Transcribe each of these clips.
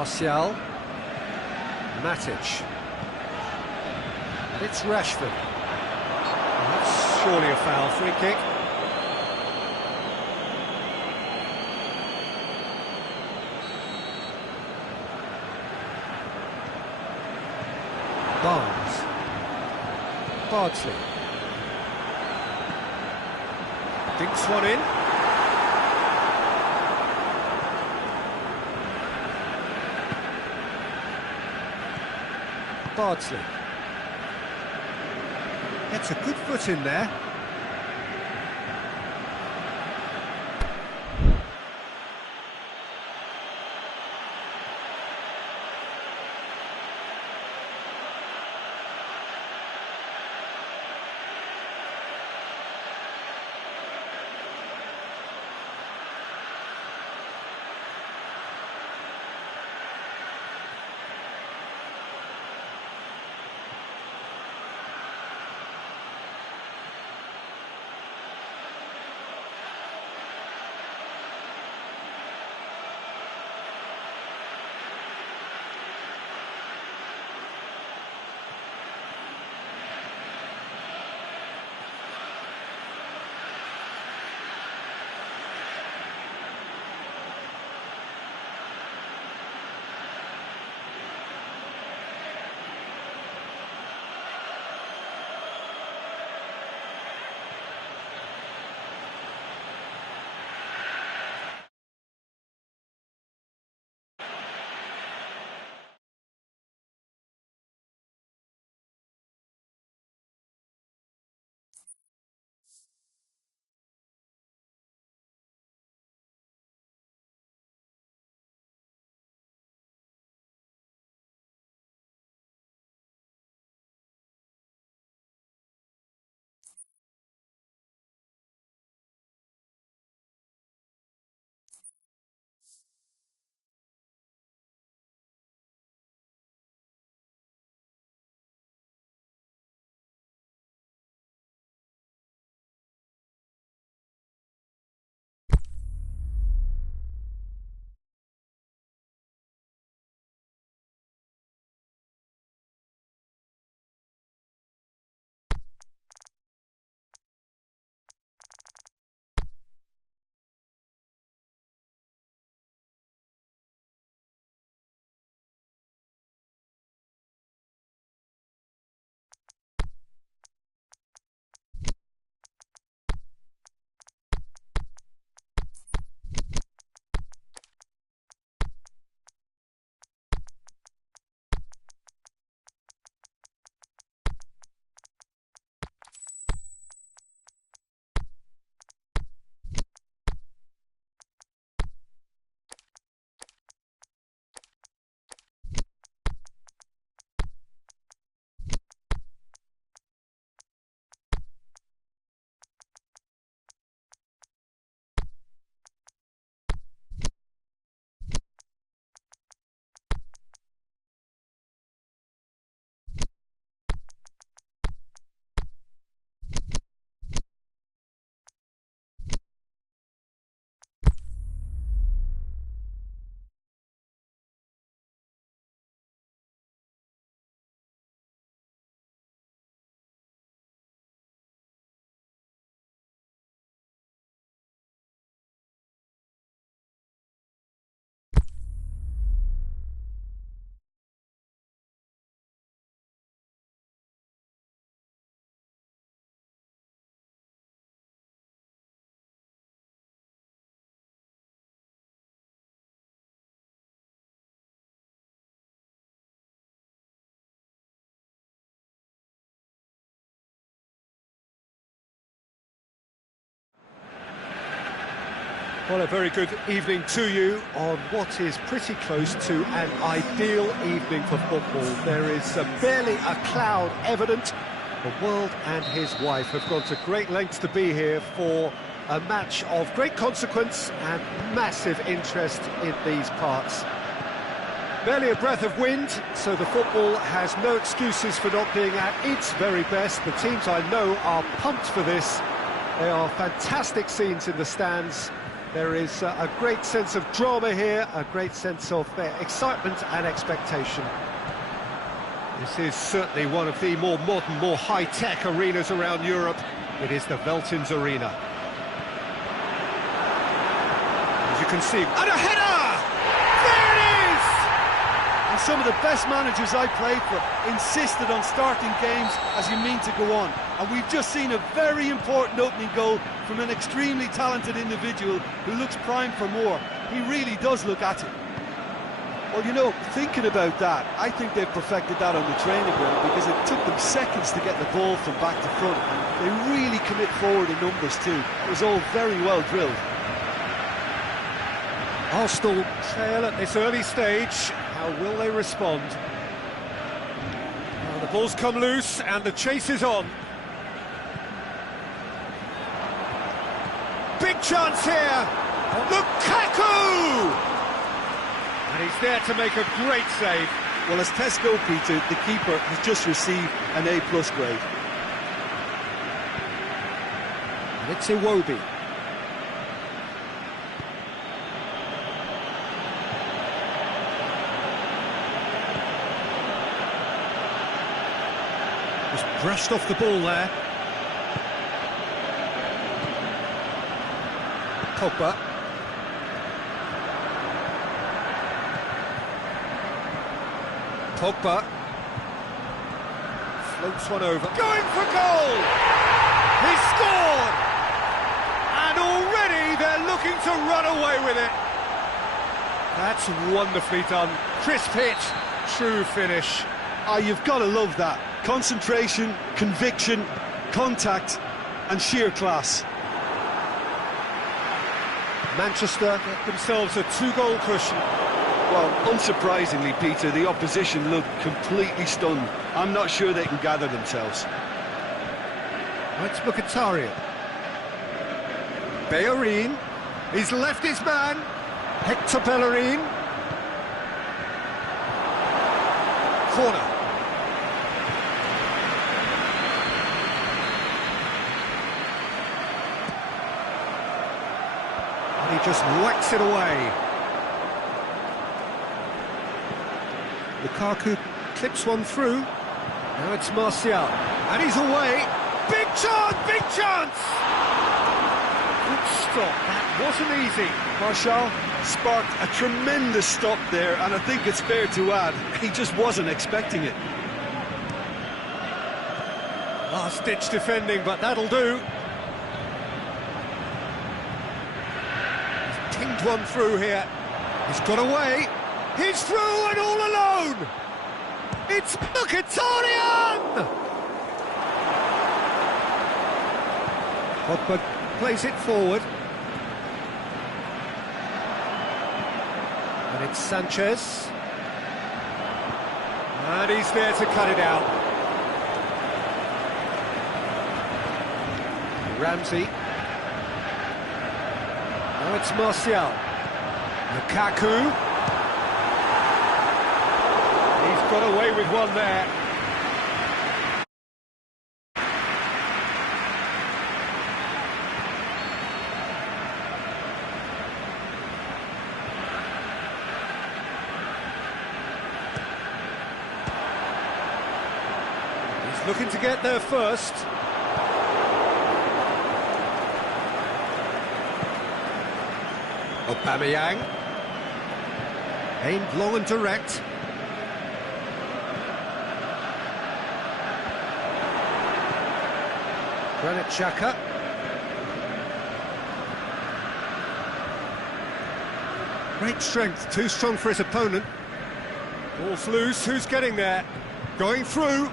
Martial. Matic. And it's Rashford. And that's surely a foul. Free kick. Barnes. Bardsley. Dinks one in. Bardsley. Gets a good foot in there. Well, a very good evening to you on what is pretty close to an ideal evening for football. There is barely a cloud evident. The world and his wife have gone to great lengths to be here for a match of great consequence and massive interest in these parts. Barely a breath of wind, so the football has no excuses for not being at its very best. The teams I know are pumped for this. They are fantastic scenes in the stands. There is a great sense of drama here, a great sense of excitement and expectation. This is certainly one of the more modern, more high-tech arenas around Europe. It is the Veltins Arena. As you can see, and a header! There it is! And some of the best managers I played for insisted on starting games as you mean to go on. And we've just seen a very important opening goal from an extremely talented individual who looks primed for more. He really does look at it. Well, you know, thinking about that, I think they've perfected that on the training ground because it took them seconds to get the ball from back to front. And they really commit forward in numbers too. It was all very well drilled. Arsenal trail at this early stage. How will they respond? Well, the ball's come loose and the chase is on. Big chance here! Lukaku! And he's there to make a great save. Well, as tests go, Peter, the keeper has just received an A+ grade. And it's Iwobi. Just brushed off the ball there. Pogba. Pogba. Floats one over. Going for goal! He scored! And already they're looking to run away with it. That's wonderfully done. Crisp hit, true finish. Ah, you've got to love that. Concentration, conviction, contact, and sheer class. Manchester get themselves a 2-goal cushion. Well, unsurprisingly, Peter, the opposition looked completely stunned. I'm not sure they can gather themselves. It's Mkhitaryan. Bellerin. He's left his man. Hector Bellerin. Corner. And he just whacks it away. Lukaku clips one through. Now it's Martial. And he's away. Big chance! Big chance! Good stop. That wasn't easy. Martial sparked a tremendous stop there, and I think it's fair to add, he just wasn't expecting it. Last-ditch defending, but that'll do. He's pinged one through here. He's got away. He's through and all alone! It's Mkhitaryan! Pogba plays it forward. And it's Sanchez. And he's there to cut it out. Ramsey. Now it's Martial. Lukaku. He's got away with one there. He's looking to get there first. Aubameyang. Aimed long and direct. Granit Xhaka. Great strength, too strong for his opponent. Ball's loose, who's getting there? Going through.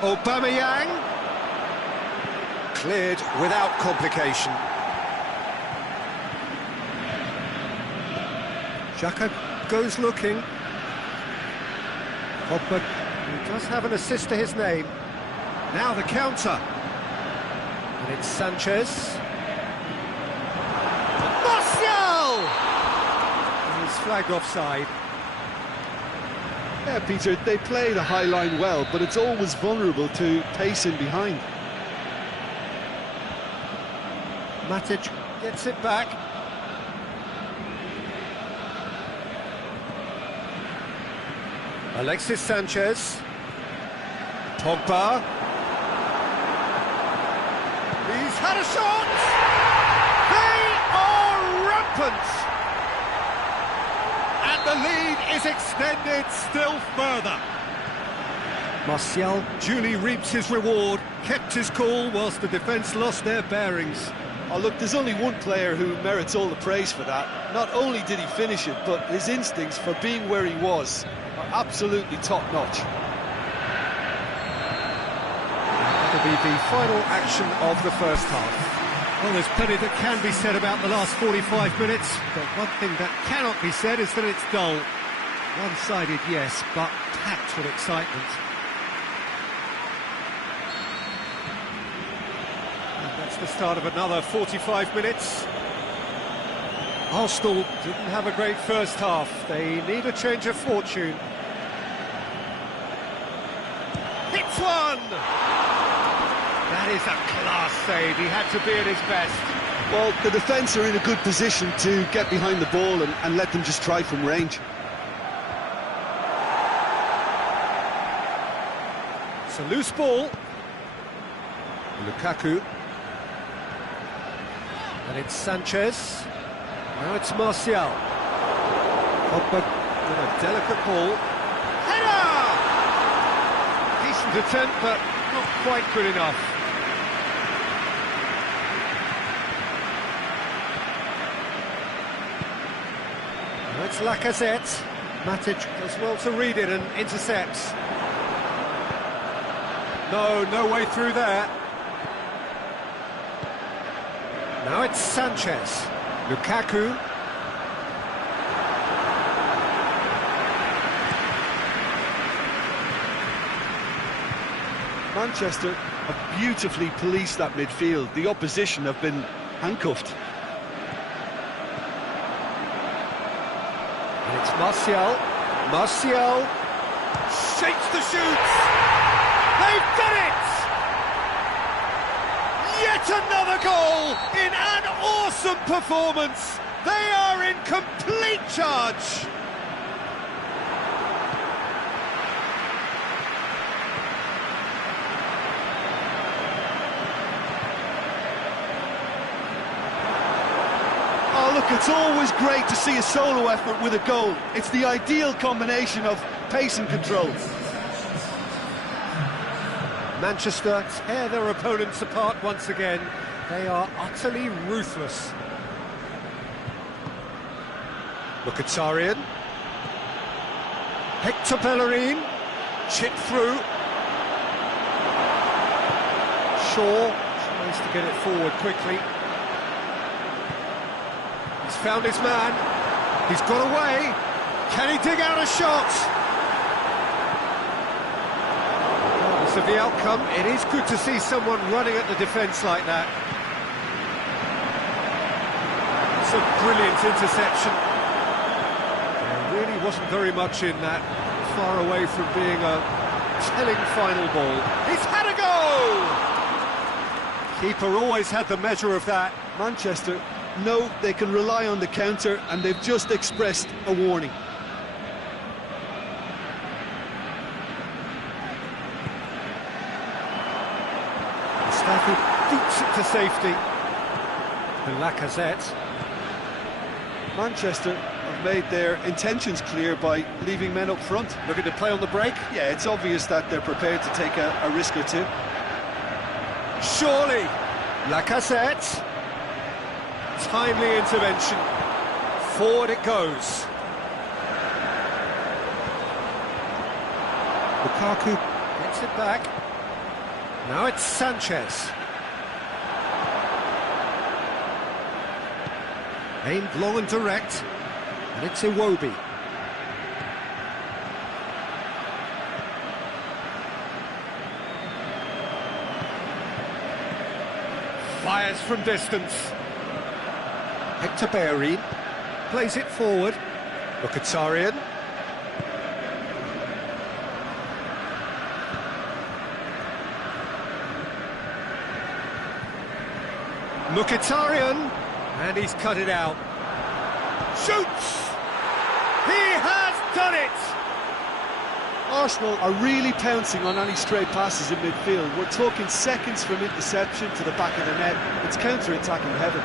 Aubameyang. Cleared without complication. Xhaka goes looking. Pogba, who does have an assist to his name. Now the counter. And it's Sanchez. Martial! And he's flagged offside. Yeah, Peter, they play the high line well, but it's always vulnerable to pace in behind. Matic gets it back. Alexis Sanchez. Pogba. He's had a shot! They are rampant! And the lead is extended still further. Martial duly reaps his reward, kept his cool whilst the defence lost their bearings. Oh, look, there's only one player who merits all the praise for that. Not only did he finish it, but his instincts for being where he was are absolutely top-notch. That'll be the final action of the first half. Well, there's plenty that can be said about the last 45 minutes, but one thing that cannot be said is that it's dull. One-sided, yes, but packed with excitement. That's the start of another 45 minutes. Arsenal didn't have a great first half. They need a change of fortune. Hits one! That is a class save. He had to be at his best. Well, the defence are in a good position to get behind the ball and let them just try from range. It's a loose ball. Lukaku. And it's Sanchez. Now it's Martial. Pogba with a delicate ball. Header! Decent attempt, but not quite good enough. Now it's Lacazette. Matic does well to read it and intercepts. No way through there. Now it's Sanchez. Lukaku. Manchester have beautifully policed that midfield. The opposition have been handcuffed. And it's Martial. Martial shakes the shoots. They've done it! Yet another goal in an awesome performance. They are in complete charge. Oh, look, it's always great to see a solo effort with a goal. It's the ideal combination of pace and control. Manchester tear their opponents apart once again. They are utterly ruthless. Mkhitaryan. Hector Bellerin. Chip through. Shaw tries to get it forward quickly. He's found his man. He's got away. Can he dig out a shot? Of the outcome, it is good to see someone running at the defence like that. It's a brilliant interception. There really wasn't very much in that, far away from being a telling final ball. He's had a goal! Keeper always had the measure of that. Manchester know they can rely on the counter, and they've just expressed a warning. Stafford boots it to safety. And Lacazette. Manchester have made their intentions clear by leaving men up front. Looking to play on the break. Yeah, it's obvious that they're prepared to take a risk or two. Surely. Lacazette. Timely intervention. Forward it goes. Lukaku gets it back. Now it's Sanchez. Aimed long and direct, and it's Iwobi. Fires from distance. Hector Bellerin plays it forward. Mkhitaryan. Mkhitaryan, and he's cut it out. Shoots! He has done it! Arsenal are really pouncing on any stray passes in midfield. We're talking seconds from interception to the back of the net. It's counter-attacking heaven.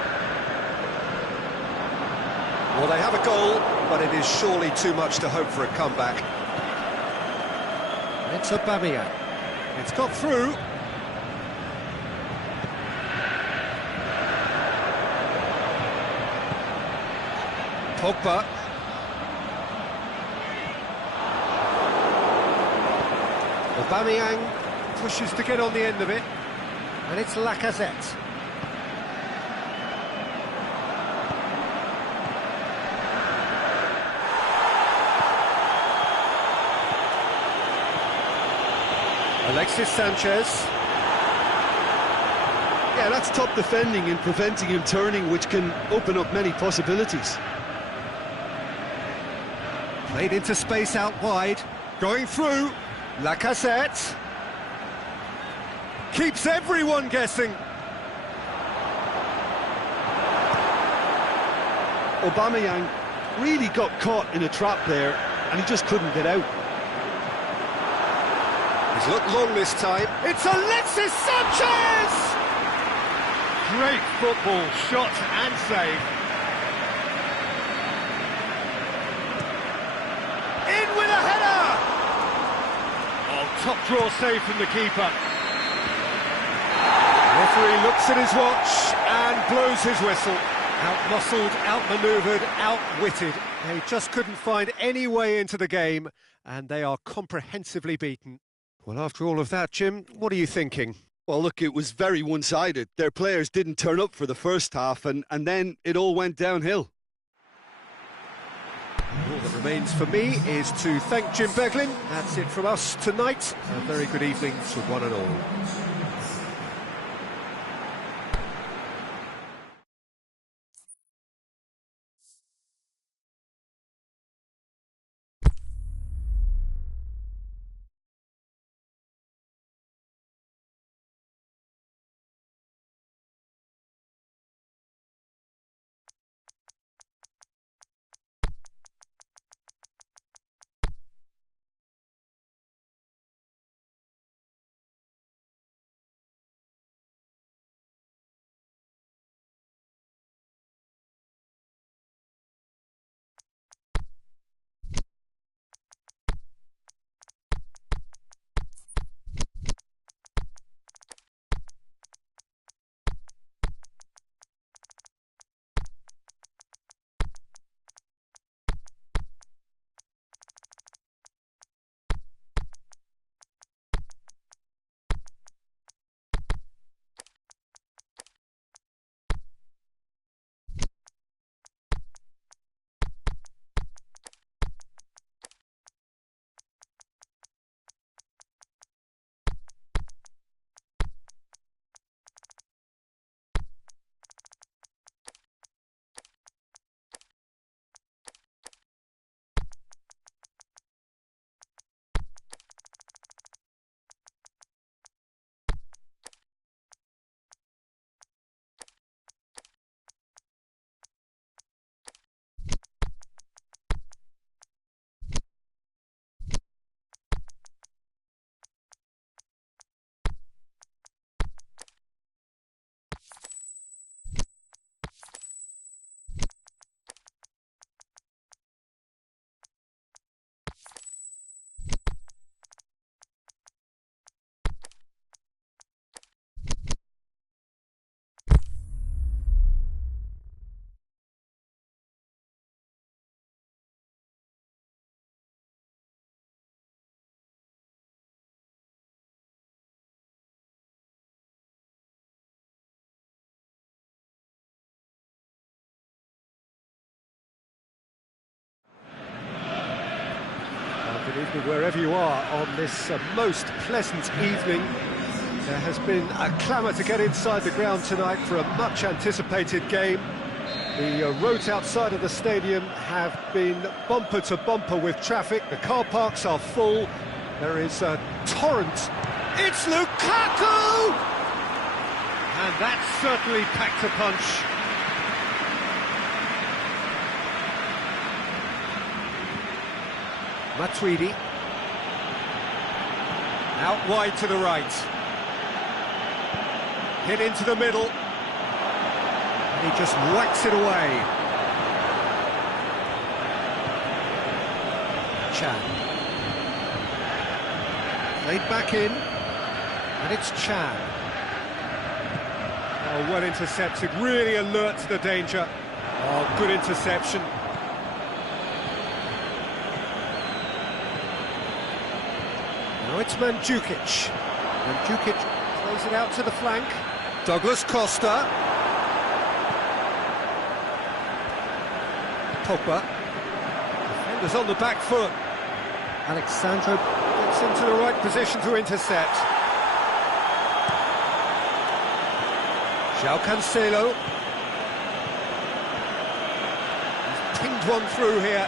Well, they have a goal, but it is surely too much to hope for a comeback. It's Aubameyang. It's got through. Pogba. Aubameyang pushes to get on the end of it, and it's Lacazette. Alexis Sanchez. Yeah, that's top defending and preventing him turning, which can open up many possibilities. Played into space out wide, going through. Lacazette keeps everyone guessing. Aubameyang really got caught in a trap there, and he just couldn't get out. He's looked long this time. It's Alexis Sanchez! Great football, shot and save. In with a header! Oh, top draw save from the keeper. Referee looks at his watch and blows his whistle. Out-muscled, out-manoeuvred, outwitted. They just couldn't find any way into the game, and they are comprehensively beaten. Well, after all of that, Jim, what are you thinking? Well, look, it was very one-sided. Their players didn't turn up for the first half, and then it all went downhill. All that remains for me is to thank Jim Beglin. That's it from us tonight. A very good evening to one and all. Good evening wherever you are on this most pleasant evening. There has been a clamour to get inside the ground tonight for a much anticipated game. The roads outside of the stadium have been bumper to bumper with traffic. The car parks are full. There is a torrent. It's Lukaku! And that certainly packed a punch. Matuidi. Out wide to the right. Hit into the middle. And he just whacks it away. Chan. Played back in. And it's Chan. Oh, well intercepted. Really alert to the danger. Oh, good interception. Now it's Mandzukic. Mandzukic throws it out to the flank. Douglas Costa. Pogba. Defenders on the back foot. Alexandro gets into the right position to intercept. João Cancelo. He's pinged one through here.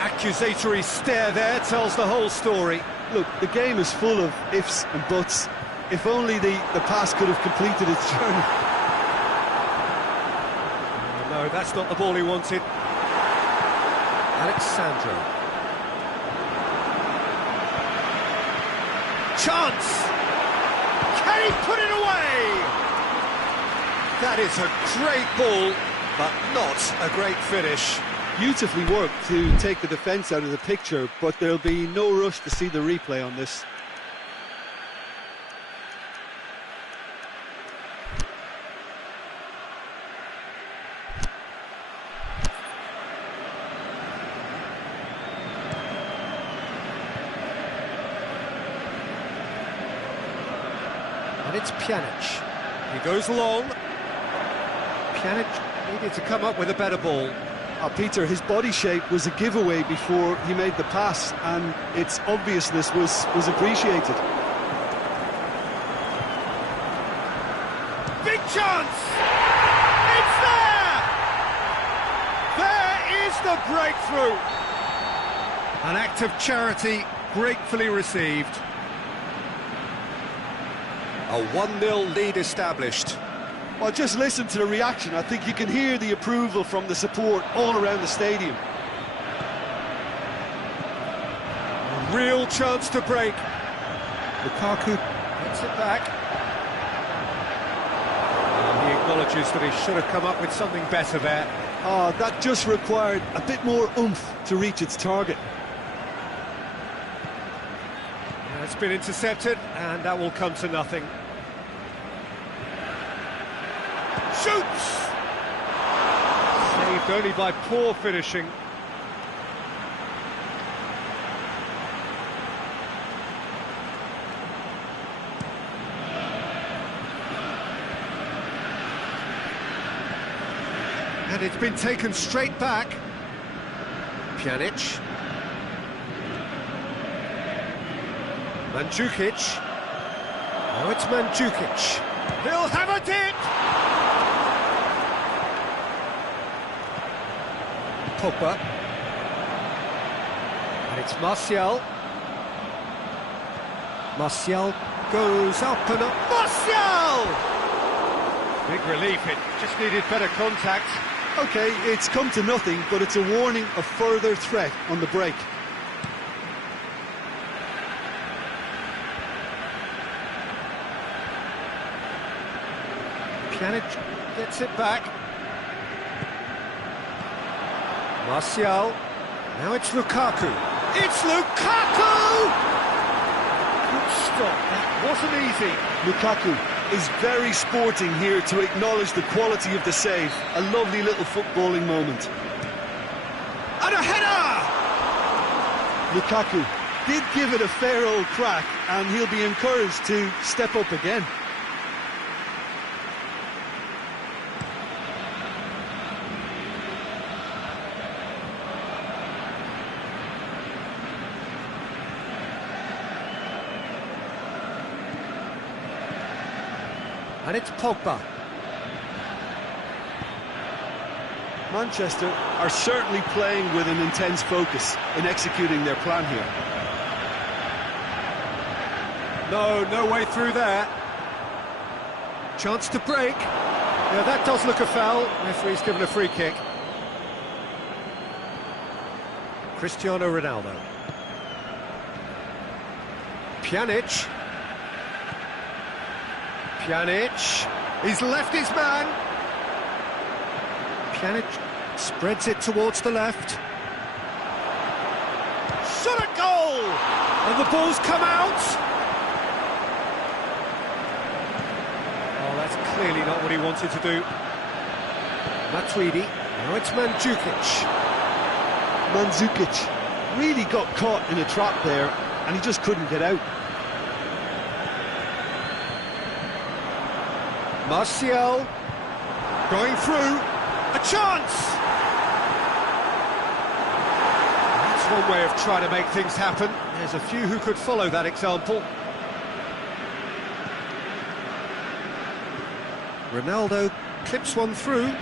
Accusatory stare there tells the whole story. Look, the game is full of ifs and buts. If only the pass could have completed its journey. Oh, no, that's not the ball he wanted. Alexandro. Chance! Can he put it away? That is a great ball, but not a great finish. Beautifully worked to take the defence out of the picture, but there'll be no rush to see the replay on this. And it's Pjanic. He goes long. Pjanic needed to come up with a better ball. Peter, his body shape was a giveaway before he made the pass, and its obviousness was appreciated. Big chance! It's there! There is the breakthrough! An act of charity gratefully received. A 1-0 lead established. Well, just listen to the reaction. I think you can hear the approval from the support all around the stadium. A real chance to break. Lukaku gets it back. He acknowledges that he should have come up with something better there. Oh, that just required a bit more oomph to reach its target. It's been intercepted, and that will come to nothing. Shoots! Saved only by poor finishing. And it's been taken straight back. Pjanic. Mandzukic. Now it's Mandzukic. He'll have a dip! Pogba. And it's Martial. Martial goes up and up. Martial! Big relief, it just needed better contact. OK, it's come to nothing, but it's a warning of further threat on the break. Pjanic gets it back. Martial. Now it's Lukaku. It's Lukaku! Good stop. That wasn't easy. Lukaku is very sporting here to acknowledge the quality of the save. A lovely little footballing moment. And a header! Lukaku did give it a fair old crack, and he'll be encouraged to step up again. And it's Pogba. Manchester are certainly playing with an intense focus in executing their plan here. No, no way through there. Chance to break. Yeah, that does look a foul. Referee's given a free kick. Cristiano Ronaldo. Pjanic. He's left his man. Pjanic spreads it towards the left. Shot at goal! And the ball's come out. Oh, that's clearly not what he wanted to do. Matuidi. Now it's Mandzukic really got caught in a trap there, and he just couldn't get out. Martial going through, a chance! That's one way of trying to make things happen. There's a few who could follow that example. Ronaldo clips one through.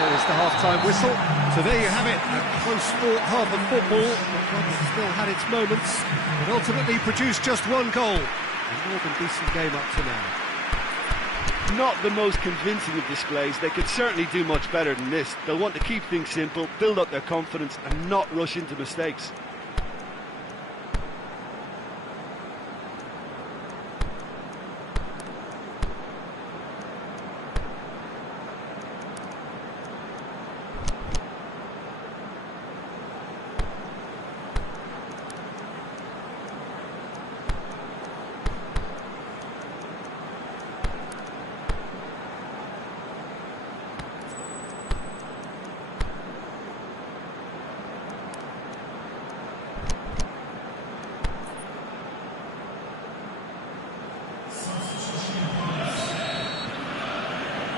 There's the half-time whistle. So there you have it, a close-fought half of football. One still had its moments, but ultimately produced just one goal. A more than decent game up to now. Not the most convincing of displays. They could certainly do much better than this. They'll want to keep things simple, build up their confidence and not rush into mistakes.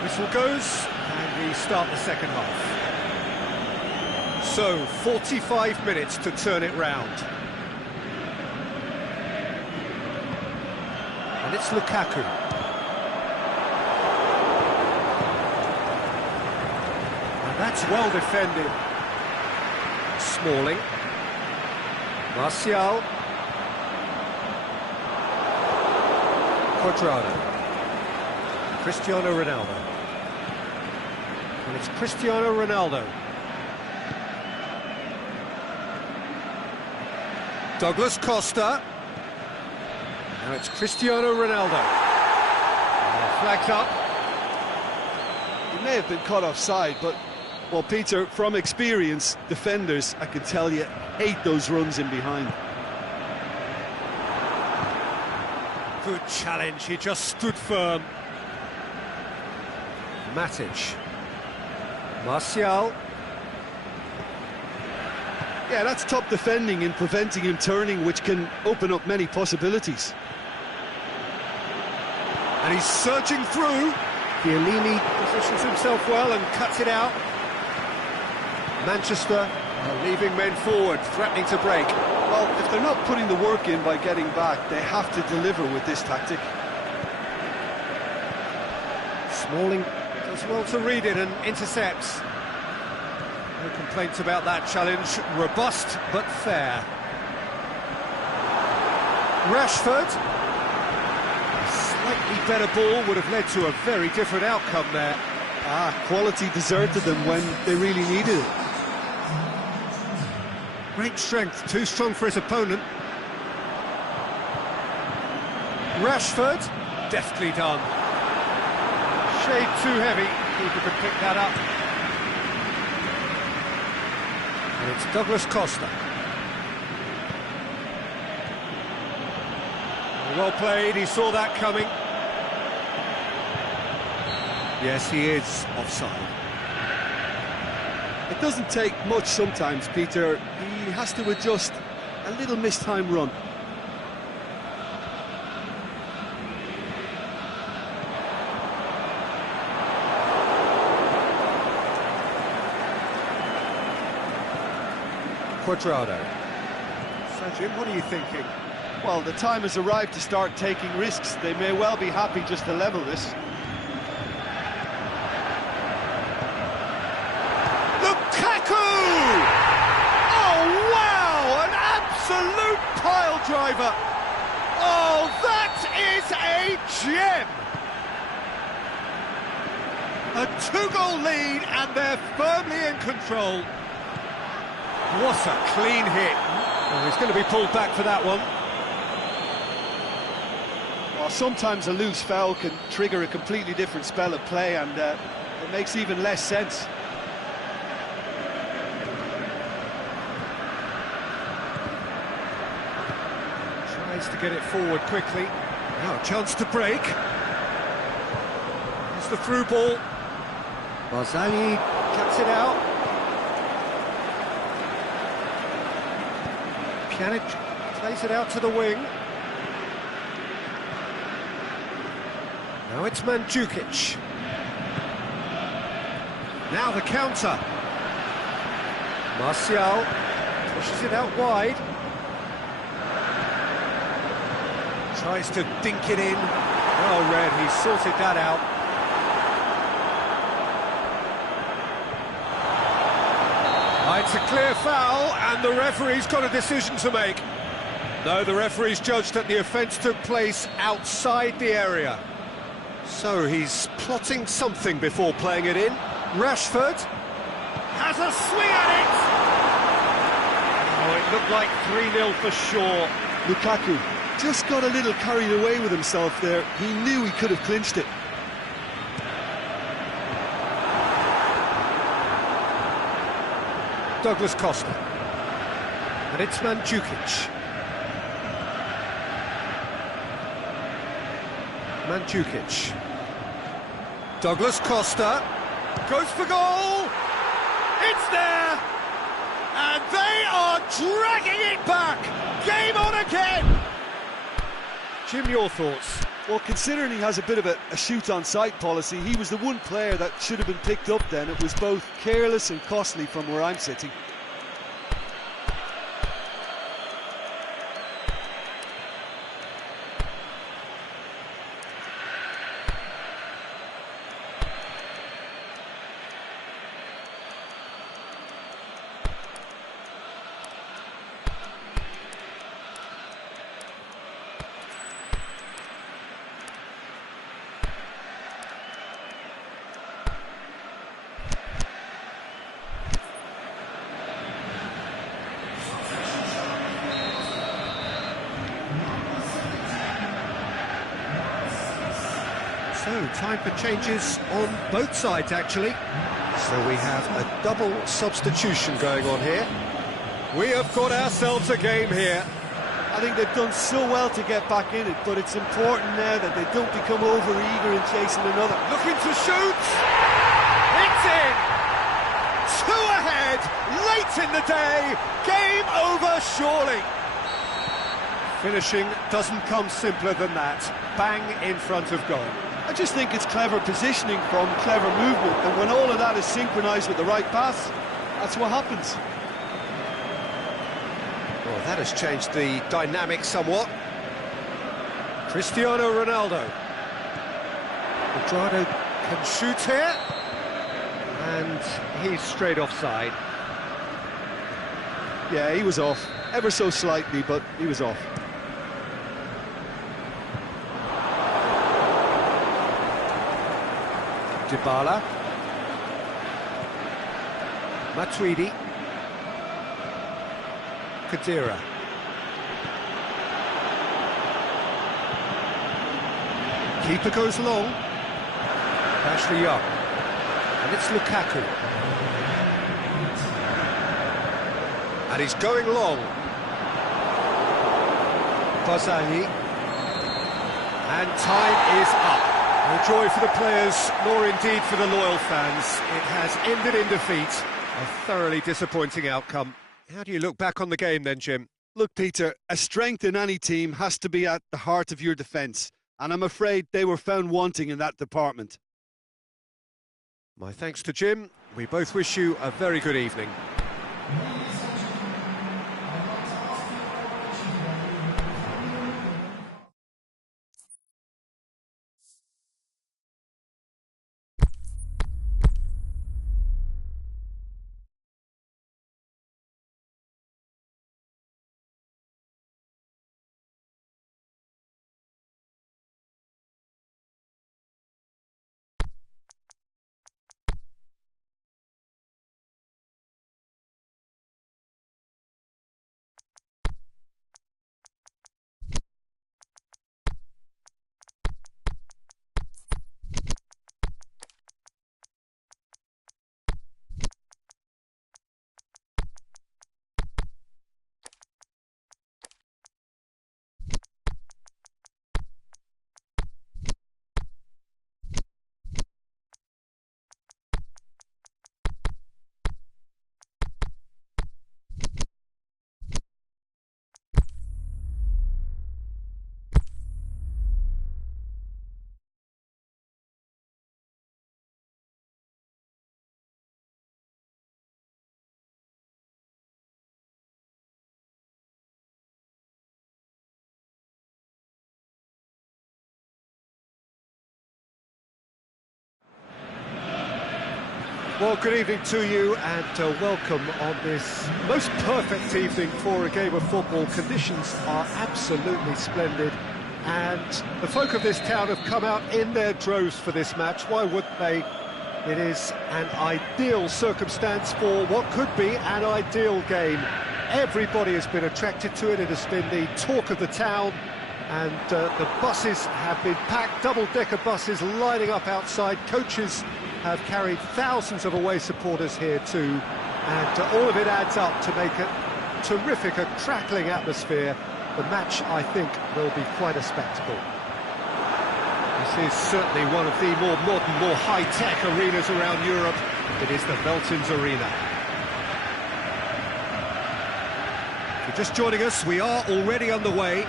Whistle goes, and we start the second half. So, 45 minutes to turn it round. And it's Lukaku. And that's well defended. Smalling. Martial. Quadrado. Cristiano Ronaldo. And it's Cristiano Ronaldo. Douglas Costa. Now it's Cristiano Ronaldo. Flags up. He may have been caught offside, but, well, Peter, from experience, defenders, I can tell you, hate those runs in behind. Good challenge, he just stood firm. Matic. Martial. Yeah, that's top defending in preventing him turning, which can open up many possibilities. And he's surging through. Chiellini positions himself well and cuts it out. Manchester are leaving men forward, threatening to break. Well, if they're not putting the work in by getting back, they have to deliver with this tactic. Smalling does well to read it and intercepts. No complaints about that challenge. Robust but fair. Rashford. A slightly better ball would have led to a very different outcome there. Quality deserted them when they really needed it. Great strength, too strong for his opponent. Rashford, deftly done. Shade too heavy, keeper could pick that up. And it's Douglas Costa. Well played, he saw that coming. Yes, he is offside. It doesn't take much sometimes, Peter. He has to adjust a little mistimed run. Quadrado. So, Jim, what are you thinking? Well, the time has arrived to start taking risks. They may well be happy just to level this. Lukaku! Oh, wow! An absolute pile driver! Oh, that is a gem! A two-goal lead, and they're firmly in control. What a clean hit. Oh, he's going to be pulled back for that one. Well, sometimes a loose foul can trigger a completely different spell of play, and it makes even less sense. Tries to get it forward quickly. Now a chance to break. It's the through ball. Barzagli cuts it out. Pjanic plays it out to the wing. Now it's Mandzukic. Now the counter. Martial pushes it out wide. Tries to dink it in. Well read, he sorted that out. It's a clear foul, and the referee's got a decision to make. No, the referee's judged that the offence took place outside the area. So he's plotting something before playing it in. Rashford has a swing at it! Oh, it looked like 3-0 for sure. Lukaku just got a little carried away with himself there. He knew he could have clinched it. Douglas Costa. And it's Mandzukic. Mandzukic. Douglas Costa goes for goal. It's there. And they are dragging it back. Game on again. Jim, your thoughts? Well, considering he has a bit of a shoot-on-sight policy, he was the one player that should have been picked up then. It was both careless and costly from where I'm sitting. So, time for changes on both sides, actually. So we have a double substitution going on here. We have got ourselves a game here. I think they've done so well to get back in it, but it's important now that they don't become over-eager in chasing another. Looking to shoot! It's in! 2 ahead, late in the day, game over surely. Finishing doesn't come simpler than that. Bang in front of goal. I just think it's clever positioning from clever movement, and when all of that is synchronised with the right pass, that's what happens. Well, that has changed the dynamic somewhat. Cristiano Ronaldo. Cuadrado can shoot here, and he's straight offside. Yeah, he was off, ever so slightly, but he was off. Dybala. Matuidi. Khedira. Keeper goes long. Ashley Young. And it's Lukaku. And he's going long. Barzagli. And time is up. No joy for the players, nor indeed for the loyal fans. It has ended in defeat. A thoroughly disappointing outcome. How do you look back on the game then, Jim? Look, Peter, a strength in any team has to be at the heart of your defence, and I'm afraid they were found wanting in that department. My thanks to Jim. We both wish you a very good evening. Well, good evening to you and welcome on this most perfect evening for a game of football. Conditions are absolutely splendid and the folk of this town have come out in their droves for this match. Why wouldn't they? It is an ideal circumstance for what could be an ideal game. Everybody has been attracted to it. It has been the talk of the town, and the buses have been packed, double-decker buses lining up outside. Coaches have carried thousands of away supporters here too, and all of it adds up to make a terrific, a crackling atmosphere. The match, I think, will be quite a spectacle. This is certainly one of the more modern, more high-tech arenas around Europe. It is the Veltins Arena. If you're just joining us, we are already underway.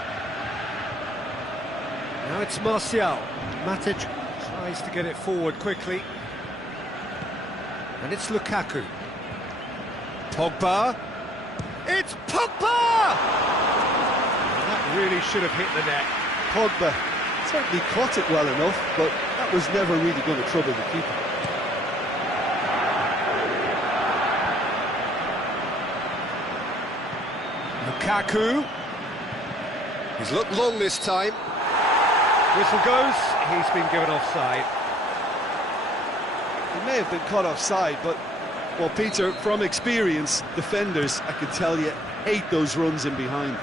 Now it's Martial. Matic tries to get it forward quickly. And it's Lukaku. Pogba. It's Pogba! That really should have hit the net. Pogba certainly caught it well enough, but that was never really going to trouble the keeper. Lukaku. He's looked long this time. Whistle goes, he's been given offside. He may have been caught offside, but, well, Peter, from experience, defenders, I can tell you, hate those runs in behind.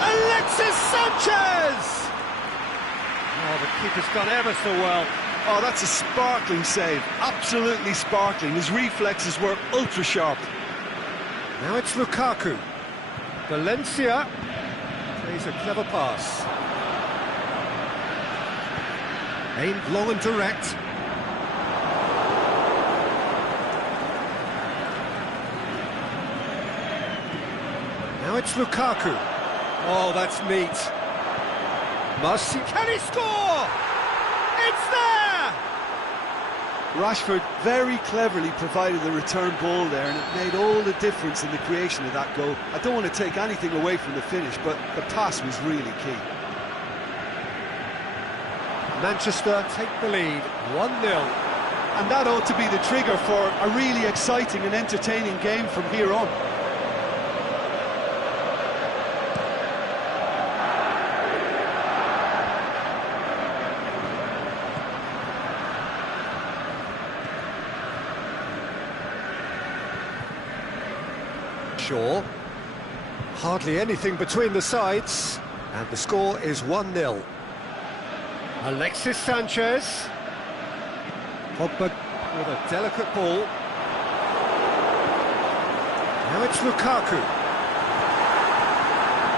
Alexis Sanchez! Oh, the keeper's done ever so well. Oh, that's a sparkling save, absolutely sparkling. His reflexes were ultra-sharp. Now it's Lukaku. Valencia plays a clever pass. Aimed long and direct. Now it's Lukaku. Oh, that's neat. Can he score? It's there! Rashford very cleverly provided the return ball there, and it made all the difference in the creation of that goal. I don't want to take anything away from the finish, but the pass was really key. Manchester take the lead, 1-0. And that ought to be the trigger for a really exciting and entertaining game from here on. Sure. Hardly anything between the sides, and the score is 1-0. Alexis Sanchez. Pogba with a delicate ball. Now it's Lukaku.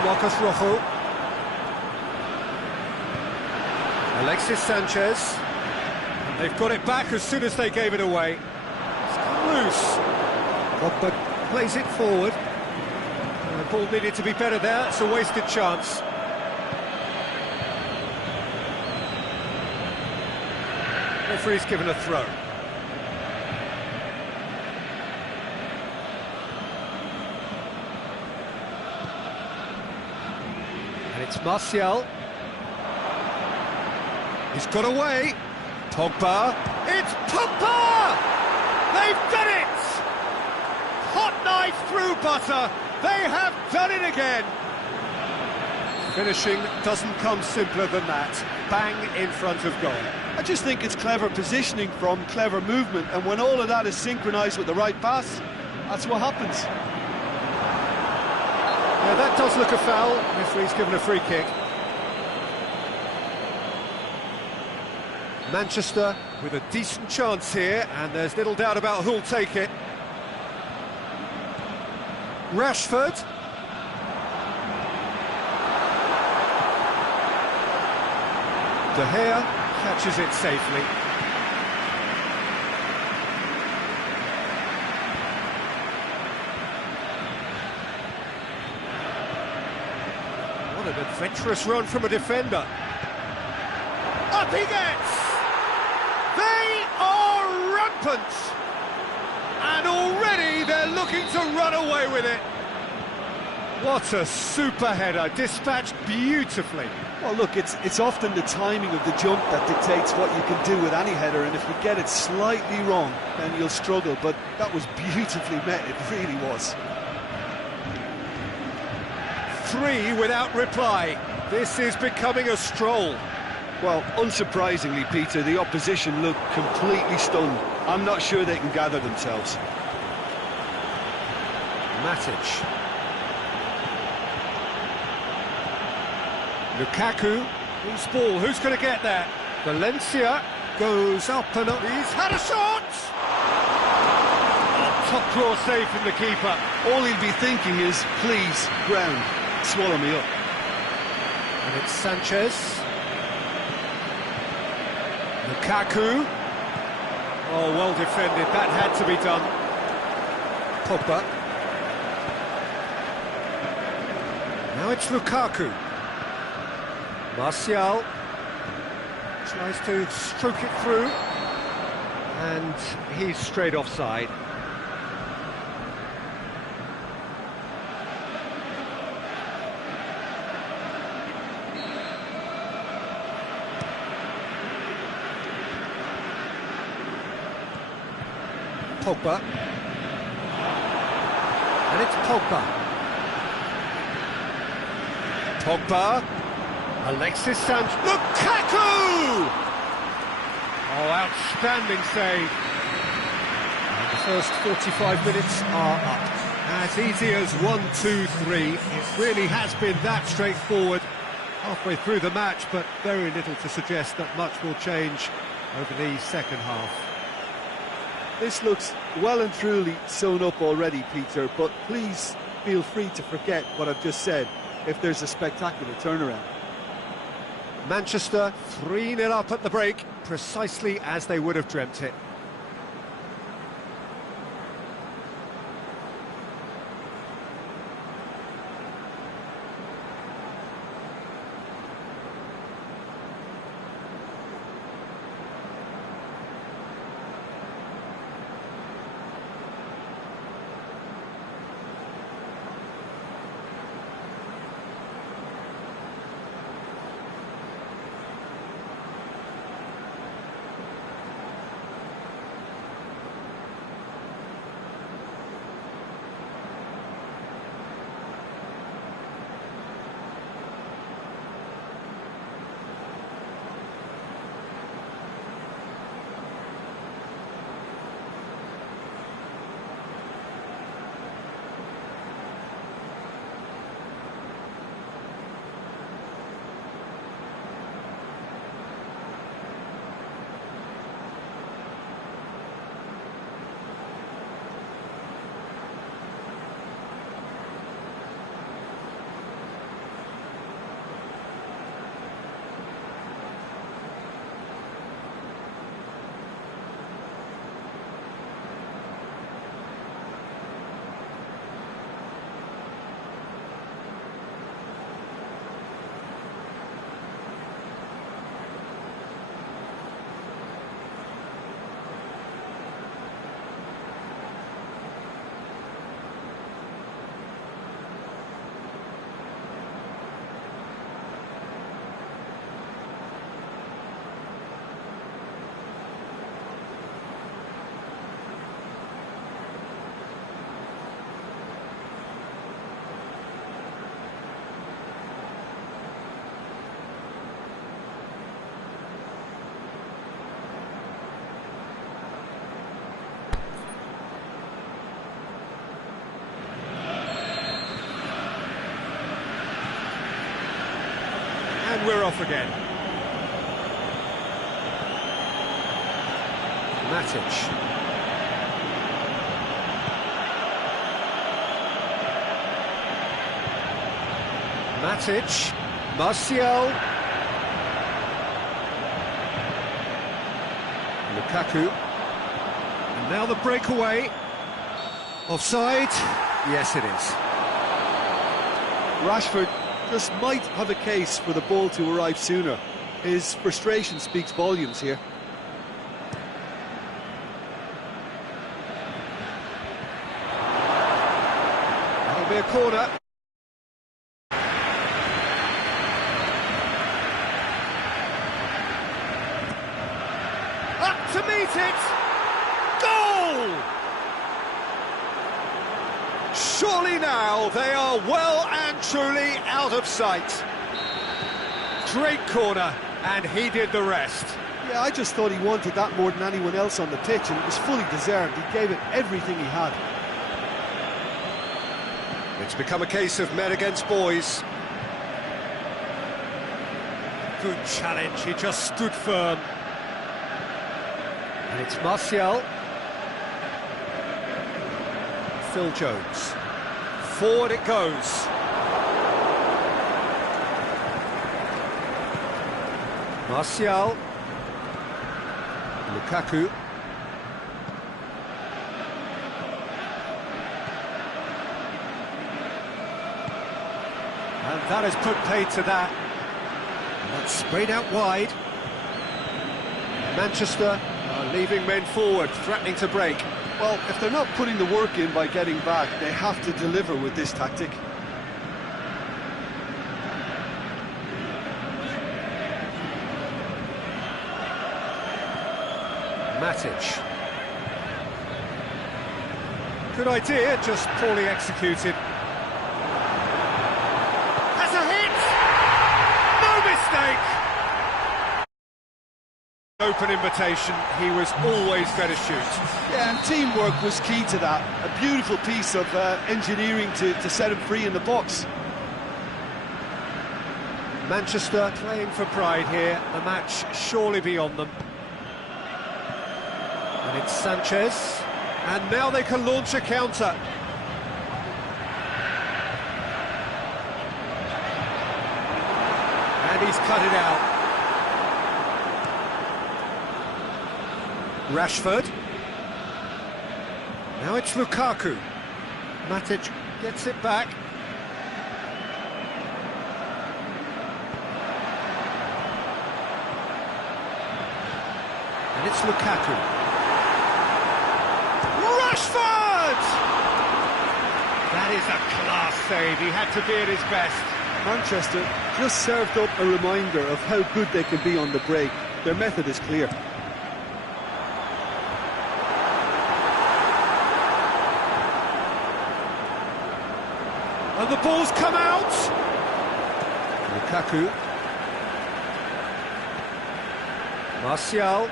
Marcos Rojo. Alexis Sanchez. They've got it back as soon as they gave it away. It's come loose. Pogba plays it forward. The ball needed to be better there. It's a wasted chance. Referee's given a throw. And it's Martial. He's got away. Pogba. It's Pogba! They've done it! Hot knife through butter. They have done it again. Finishing doesn't come simpler than that. Bang in front of goal. I just think it's clever positioning from clever movement, and when all of that is synchronised with the right pass, that's what happens. Yeah, that does look a foul. Referee's given a free kick. Manchester with a decent chance here, and there's little doubt about who'll take it. Rashford. De Gea catches it safely. What an adventurous run from a defender. Up he gets! They are rampant! And already they're looking to run away with it. What a super header, dispatched beautifully. Well, look, it's often the timing of the jump that dictates what you can do with any header, and if you get it slightly wrong, then you'll struggle, but that was beautifully met, it really was. 3 without reply. This is becoming a stroll. Well, unsurprisingly, Peter, the opposition look completely stunned. I'm not sure they can gather themselves. Matic. Lukaku, who's ball, who's going to get there? Valencia goes up and up, he's had a shot! Oh, top draw save from the keeper. All he'll be thinking is, please, ground, swallow me up. And it's Sanchez. Lukaku. Oh, well defended, that had to be done. Pogba. Now it's Lukaku. Martial tries to stroke it through, and he's straight offside. Pogba. And it's Pogba. Pogba. Alexis Sanchez. Lukaku! Oh, outstanding save. And the first 45 minutes are up. As easy as 1, 2, 3. It really has been that straightforward halfway through the match, but very little to suggest that much will change over the second half. This looks well and truly sewn up already, Peter, but please feel free to forget what I've just said if there's a spectacular turnaround. Manchester 3-0 up at the break, precisely as they would have dreamt it. And we're off again. Matic. Matic. Martial. Lukaku. And now the breakaway. Offside? Yes, it is. Rashford just might have a case for the ball to arrive sooner. His frustration speaks volumes here. That'll be a corner. beat it! Goal! Surely now they are well and truly out of sight. Great corner, and he did the rest. Yeah, I just thought he wanted that more than anyone else on the pitch, and it was fully deserved. He gave it everything he had. It's become a case of men against boys. Good challenge, he just stood firm. And it's Martial. Phil Jones. Forward it goes. Martial. Lukaku. And that has put paid to that. And that's sprayed out wide. Manchester are leaving men forward, threatening to break. Well, if they're not putting the work in by getting back, they have to deliver with this tactic. Matic. Good idea, just poorly executed. Has a hit! No mistake! Open invitation, he was always going to shoot. Yeah, and teamwork was key to that. A beautiful piece of engineering to set him free in the box. Manchester playing for pride here, the match surely beyond them. And it's Sanchez, and now they can launch a counter. And he's cut it out. Rashford. Now it's Lukaku. Matic gets it back. And it's Lukaku. Rashford! That is a class save. He had to be at his best. Manchester just served up a reminder of how good they can be on the break. Their method is clear. And the ball's come out. Lukaku. Martial.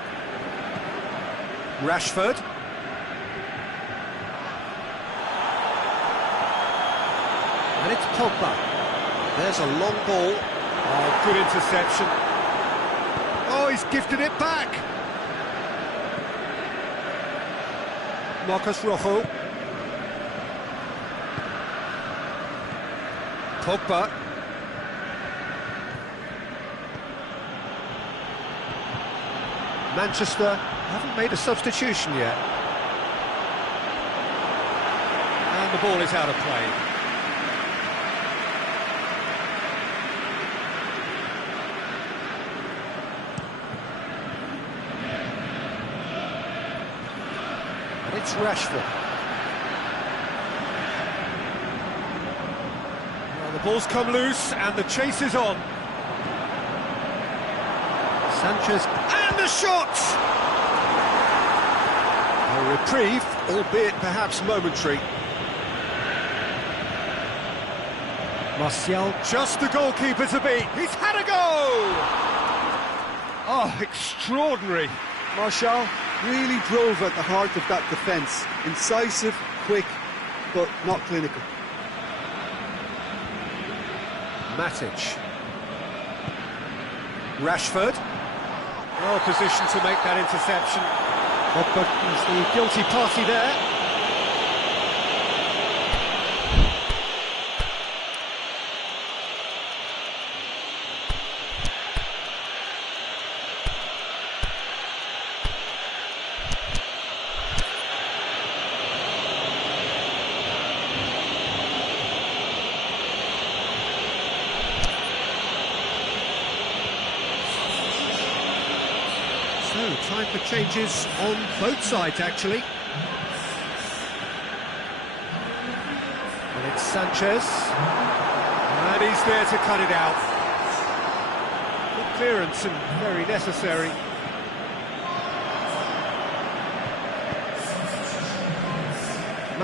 Rashford. And it's Pogba. There's a long ball. Oh, good interception. Oh, he's gifted it back. Marcos Rojo. Pogba. Manchester haven't made a substitution yet. And the ball is out of play. And it's Rashford. The ball's come loose and the chase is on. Sanchez and the shot! A reprieve, albeit perhaps momentary. Martial, just the goalkeeper to beat. He's had a go! Oh, extraordinary. Martial really drove at the heart of that defence. Incisive, quick, but not clinical. Matic. Rashford. Well positioned to make that interception. Pogba is the guilty party there. So, time for changes on both sides, actually. And it's Sanchez. And he's there to cut it out. Good clearance and very necessary.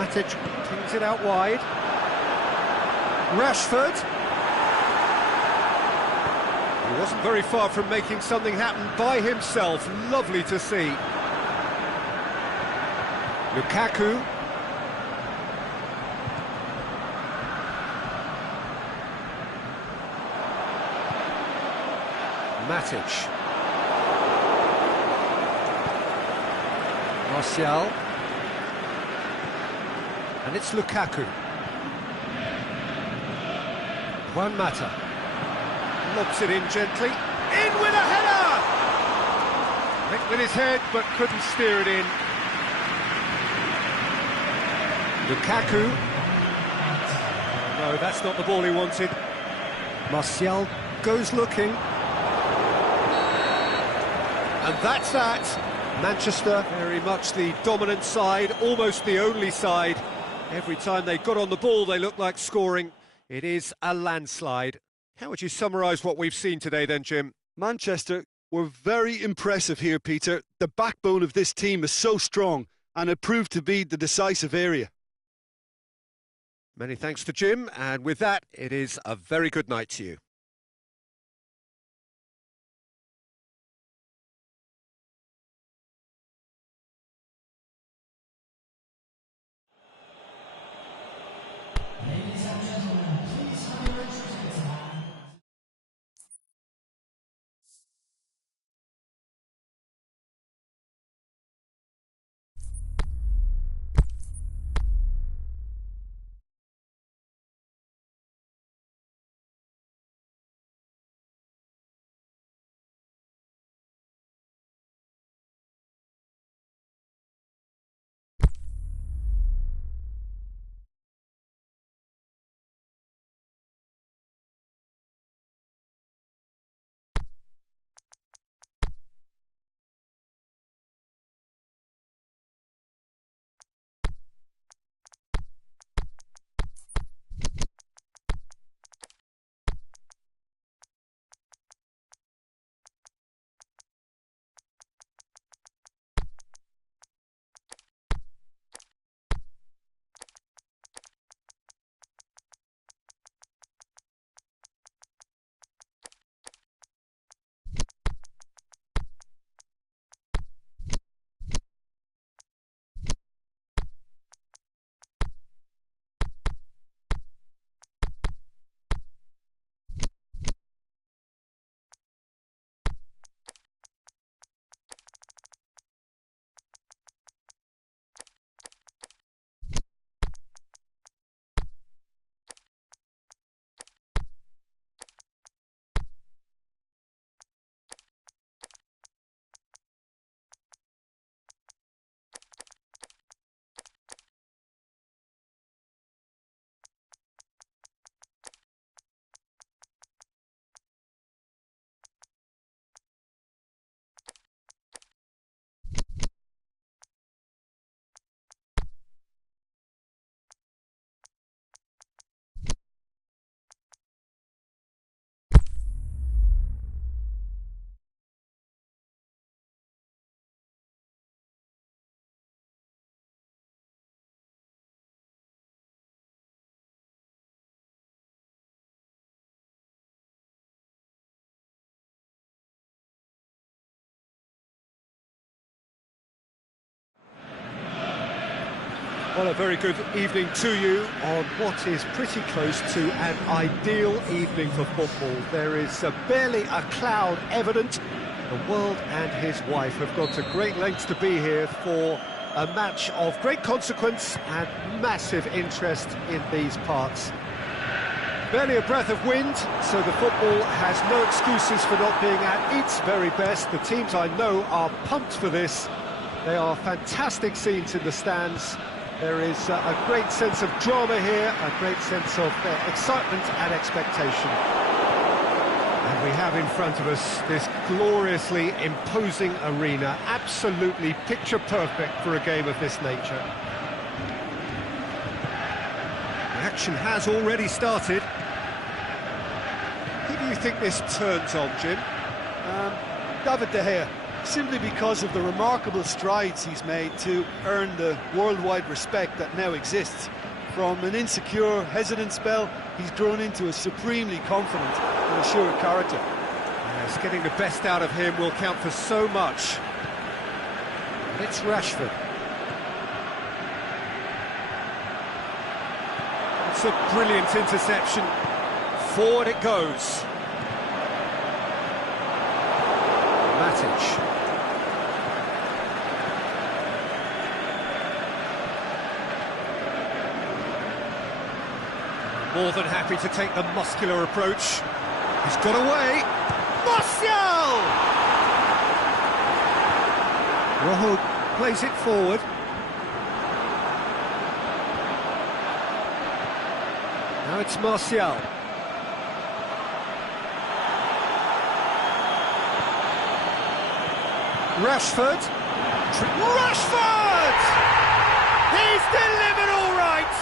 Matic kings it out wide. Rashford. He wasn't very far from making something happen by himself. Lovely to see. Lukaku. Matic. Martial. And it's Lukaku. Juan Mata. Lobs it in gently. In with a header! Hit with his head, but couldn't steer it in. Lukaku. No, that's not the ball he wanted. Martial goes looking. And that's that. Manchester, very much the dominant side, almost the only side. Every time they got on the ball, they looked like scoring. It is a landslide. How would you summarise what we've seen today then, Jim? Manchester were very impressive here, Peter. The backbone of this team is so strong, and it proved to be the decisive area. Many thanks to Jim, and with that, it is a very good night to you. Well, a very good evening to you on what is pretty close to an ideal evening for football. There is barely a cloud evident. The world and his wife have gone to great lengths to be here for a match of great consequence and massive interest in these parts. Barely a breath of wind, so the football has no excuses for not being at its very best. The teams I know are pumped for this. They are fantastic scenes in the stands. There is a great sense of drama here, a great sense of excitement and expectation. And we have in front of us this gloriously imposing arena, absolutely picture perfect for a game of this nature. The action has already started. Who do you think this turns on, Jim? David De Gea. simply because of the remarkable strides he's made to earn the worldwide respect that now exists. From an insecure, hesitant spell, he's grown into a supremely confident and assured character. Yes, getting the best out of him will count for so much. And it's Rashford. It's a brilliant interception. Forward it goes. Matic. More than happy to take the muscular approach. He's got away. Martial! Rojo plays it forward. Now it's Martial. Rashford. Rashford! He's delivered all right!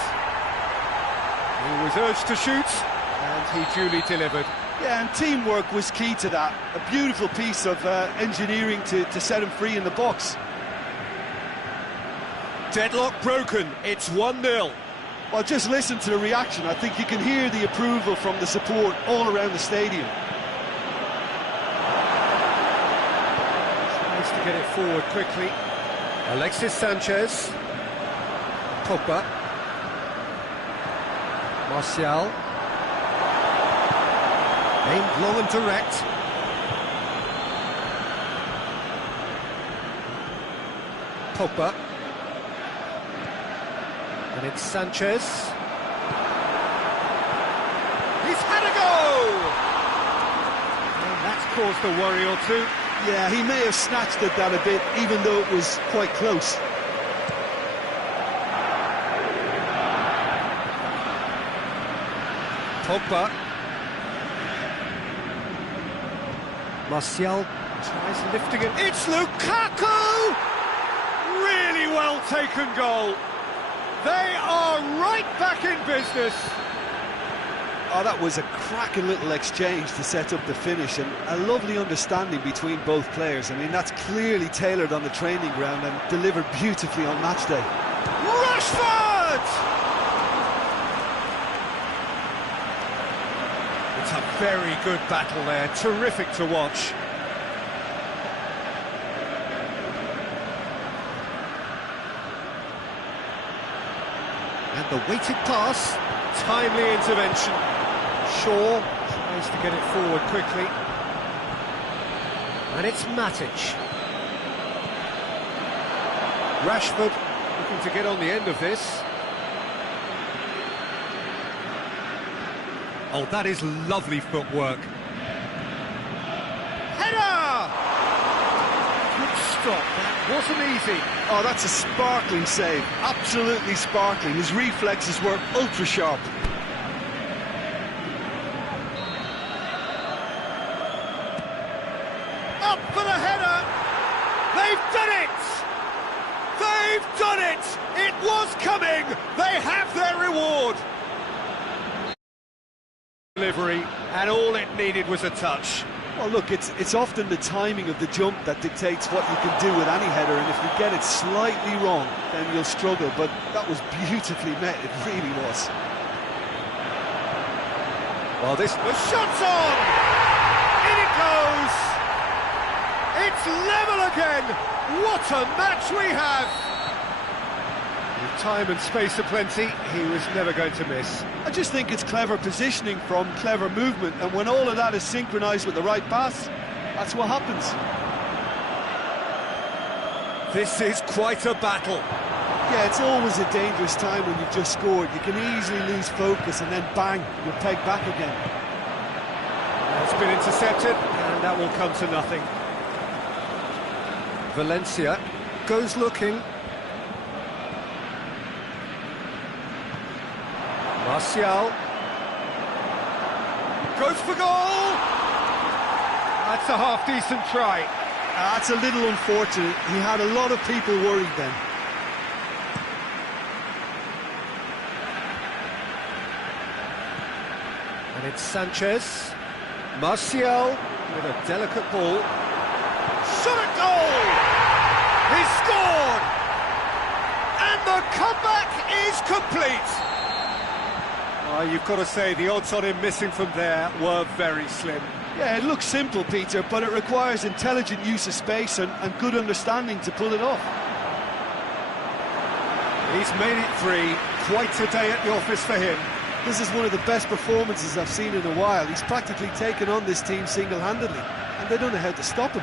He was urged to shoot, and he duly delivered. Yeah, and teamwork was key to that. A beautiful piece of engineering to set him free in the box. Deadlock broken, it's 1-0. Well, just listen to the reaction. I think you can hear the approval from the support all around the stadium. Tries to get it forward quickly. Alexis Sanchez. Pogba. Martial. Aimed long and direct. Pogba. And it's Sanchez. He's had a go! And that's caused a worry or two. Yeah, he may have snatched at that a bit, even though it was quite close. Pogba. Martial tries lifting it. It's Lukaku! Really well taken goal. They are right back in business. Oh, that was a cracking little exchange to set up the finish, and a lovely understanding between both players. I mean, that's clearly tailored on the training ground and delivered beautifully on match day. Rashford! It's a very good battle there, terrific to watch. And the weighted pass, timely intervention. Shaw tries to get it forward quickly. And it's Matic. Rashford looking to get on the end of this. Oh, that is lovely footwork. Header! Good stop, that wasn't easy. Oh, that's a sparkling save, absolutely sparkling. His reflexes were ultra sharp. Up for the header! They've done it! They've done it! It was coming! They have their reward! Delivery, and all it needed was a touch. Well, look, it's often the timing of the jump that dictates what you can do with any header, and if you get it slightly wrong, then you'll struggle, but that was beautifully met, it really was. Well, this was shots on! In it goes! It's level again! What a match we have! With time and space aplenty, he was never going to miss. I just think it's clever positioning from clever movement, and when all of that is synchronised with the right pass, that's what happens. This is quite a battle. Yeah, it's always a dangerous time when you've just scored. You can easily lose focus and then bang, you're pegged back again. It's been intercepted, and that will come to nothing. Valencia goes looking. Martial goes for goal. That's a half-decent try. That's a little unfortunate. He had a lot of people worried then. And it's Sanchez. Martial with a delicate ball. shot at goal! He's scored! And the comeback is complete! You've got to say, the odds on him missing from there were very slim. Yeah, it looks simple, Peter, but it requires intelligent use of space and good understanding to pull it off. He's made it 3. Quite a day at the office for him. This is one of the best performances I've seen in a while. He's practically taken on this team single-handedly, and they don't know how to stop him.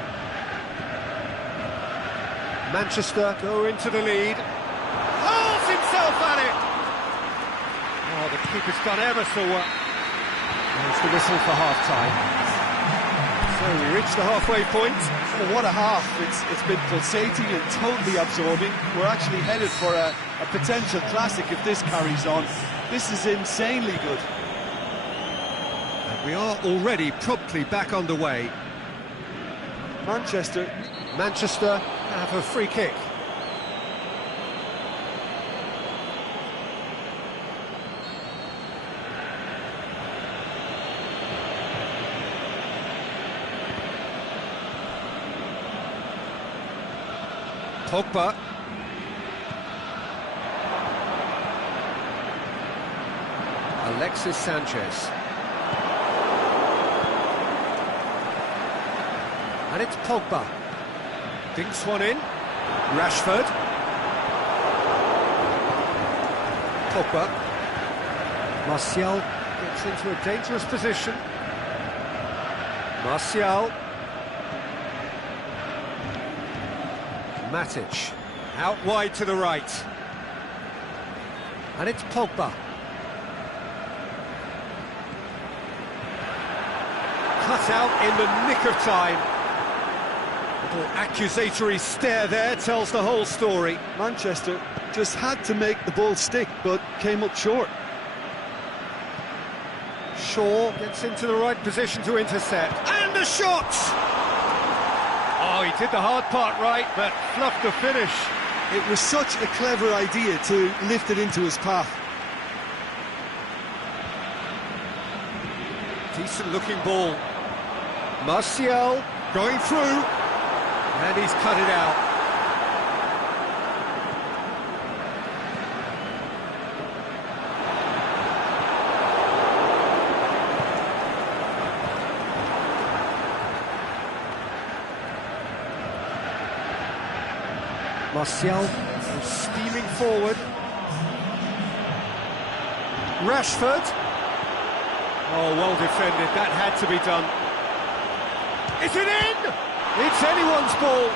Manchester go into the lead. Hurls himself at it! Oh, the keeper's done ever so well. There's the whistle for half-time. So we reach the halfway point. Oh, what a half. It's been pulsating and totally absorbing. We're actually headed for a potential classic if this carries on. This is insanely good. And we are already promptly back underway. Manchester have a free kick. Pogba. Alexis Sanchez. And it's Pogba. Dinks one in. Rashford. Pogba. Martial gets into a dangerous position. Martial. Matic, out wide to the right. And it's Pogba. Cut out in the nick of time. Little accusatory stare there tells the whole story. Manchester just had to make the ball stick, but came up short. Shaw gets into the right position to intercept. And a shot! Oh, he did the hard part right, but fluffed the finish. It was such a clever idea to lift it into his path. Decent looking ball. Martial going through, and he's cut it out. Martial is steaming forward. Rashford. Oh, well defended. That had to be done. Is it in? It's anyone's ball.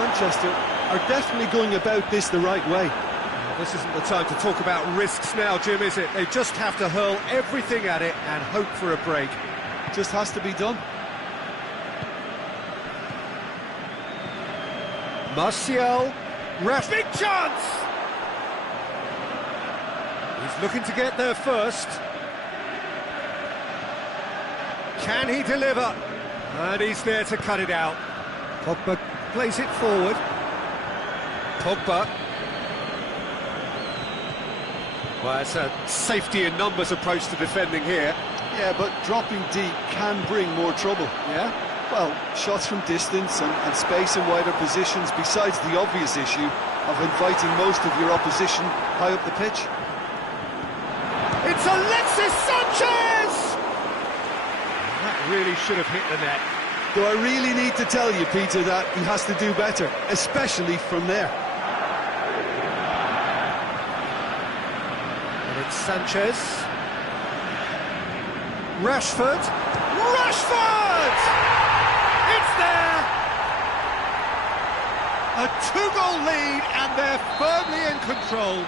Manchester are definitely going about this the right way. This isn't the time to talk about risks now, Jim, is it? They just have to hurl everything at it and hope for a break. Just has to be done. Martial, big chance! He's looking to get there first. Can he deliver? And he's there to cut it out. Pogba plays it forward. Pogba. Well, it's a safety in numbers approach to defending here. Yeah, but dropping deep can bring more trouble. Yeah? Well, shots from distance and space in wider positions, besides the obvious issue of inviting most of your opposition high up the pitch. It's Alexis Sanchez! That really should have hit the net. Do I really need to tell you, Peter, that he has to do better, especially from there? And it's Sanchez. Rashford. Rashford! It's there! A 2-goal lead, and they're firmly in control.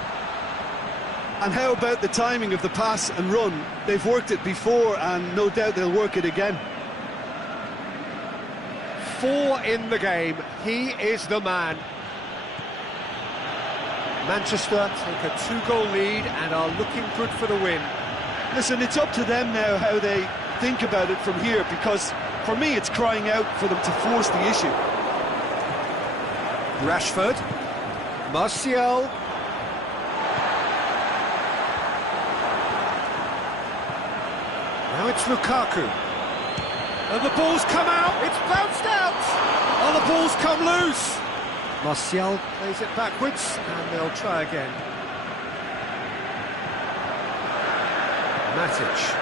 And how about the timing of the pass and run? They've worked it before, and no doubt they'll work it again. 4 in the game. He is the man. Manchester take a 2-goal lead and are looking good for the win. Listen, it's up to them now how they think about it from here, because for me it's crying out for them to force the issue. Rashford. Martial. Now it's Lukaku. And the ball's come out. It's bounced out. Oh, the ball's come loose. Martial plays it backwards, and they'll try again. Matic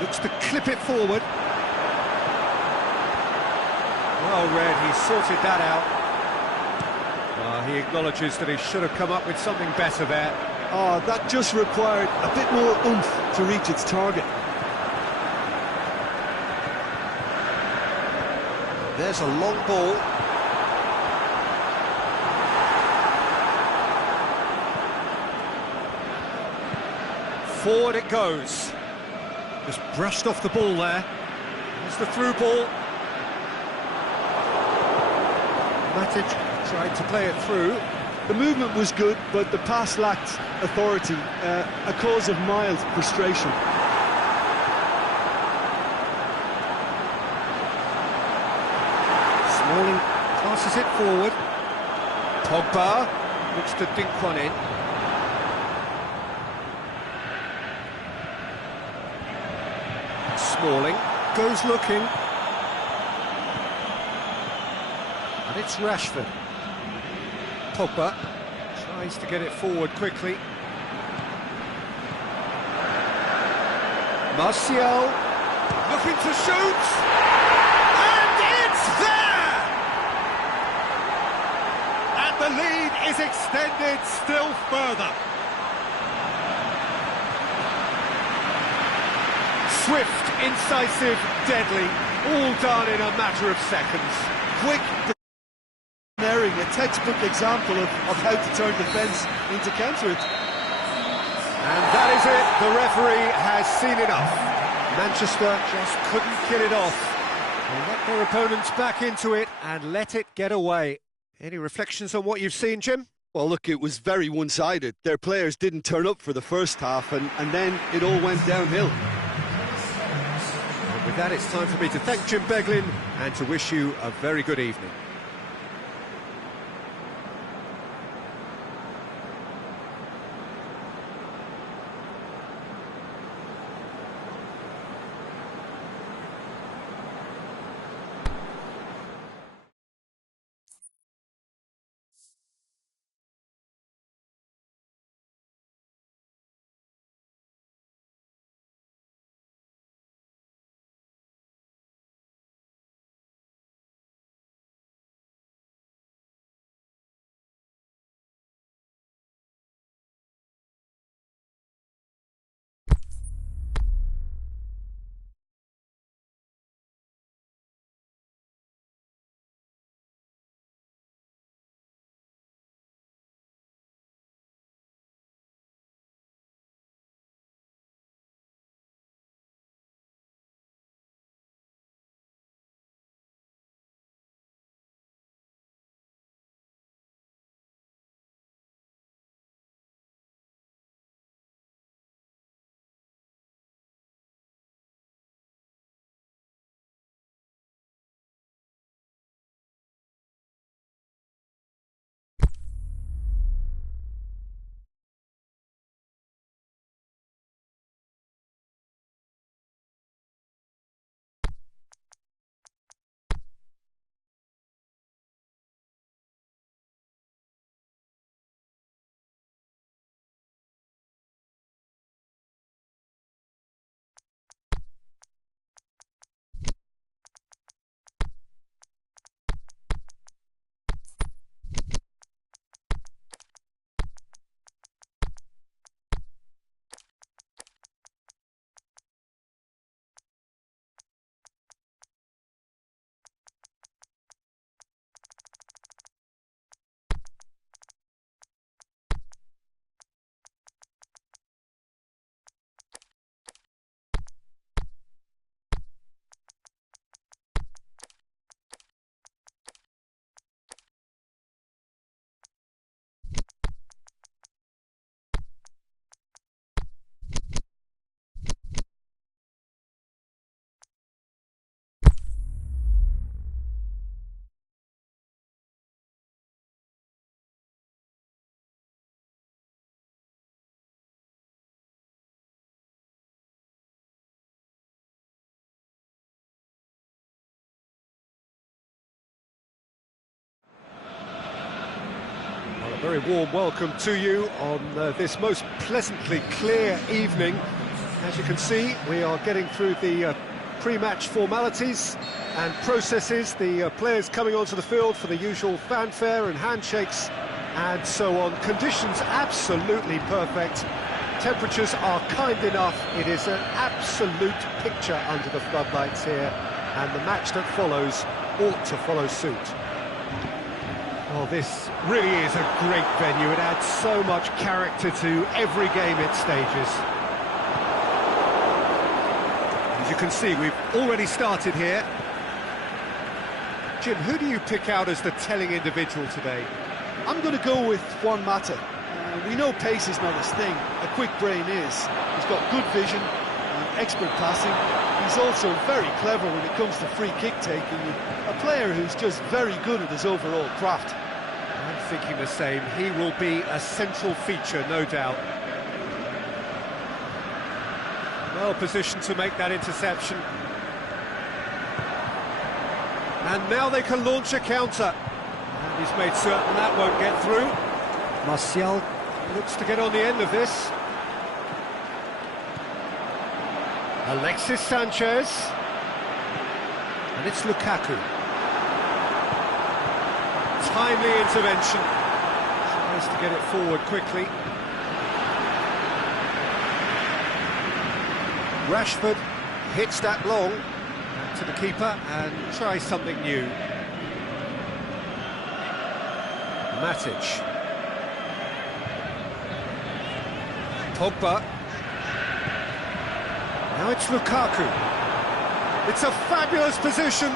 looks to clip it forward. Well read, he sorted that out. He acknowledges that he should have come up with something better there. Oh, that just required a bit more oomph to reach its target. There's a long ball. Forward it goes. Just brushed off the ball there. There's the through ball. Matic tried to play it through. The movement was good, but the pass lacked authority, a cause of mild frustration. Smalling passes it forward. Pogba looks to dink one in. Smalling goes looking. And it's Rashford. Pogba tries to get it forward quickly. Martial looking to shoot. And it's there! And the lead is extended still further. Swift, incisive, deadly, all done in a matter of seconds. Quick, a textbook example of how to turn defence into counter it. And that is it, the referee has seen enough. Manchester just couldn't get it off. They let their opponents back into it and let it get away. Any reflections on what you've seen, Jim? Well, look, it was very one-sided. Their players didn't turn up for the first half, and then it all went downhill. And with that, it's time for me to thank Jim Beglin and to wish you a very good evening. Very warm welcome to you on this most pleasantly clear evening. As you can see, we are getting through the pre-match formalities and processes, the players coming onto the field for the usual fanfare and handshakes and so on. Conditions absolutely perfect. Temperatures are kind enough. It is an absolute picture under the floodlights here, and the match that follows ought to follow suit. Well, this really is a great venue. It adds so much character to every game it stages. As you can see, we've already started here. Jim, who do you pick out as the telling individual today? I'm going to go with Juan Mata. We know pace is not his thing, a quick brain is. He's got good vision and expert passing. He's also very clever when it comes to free kick taking, a player who's just very good at his overall craft. I'm thinking the same. He will be a central feature, no doubt. Well positioned to make that interception. And now they can launch a counter. And he's made certain that won't get through. Martial looks to get on the end of this. Alexis Sanchez. And it's Lukaku. Timely intervention. Tries to get it forward quickly. Rashford hits that long. Back to the keeper and tries something new. Matic. Pogba. Now it's Lukaku. It's a fabulous position.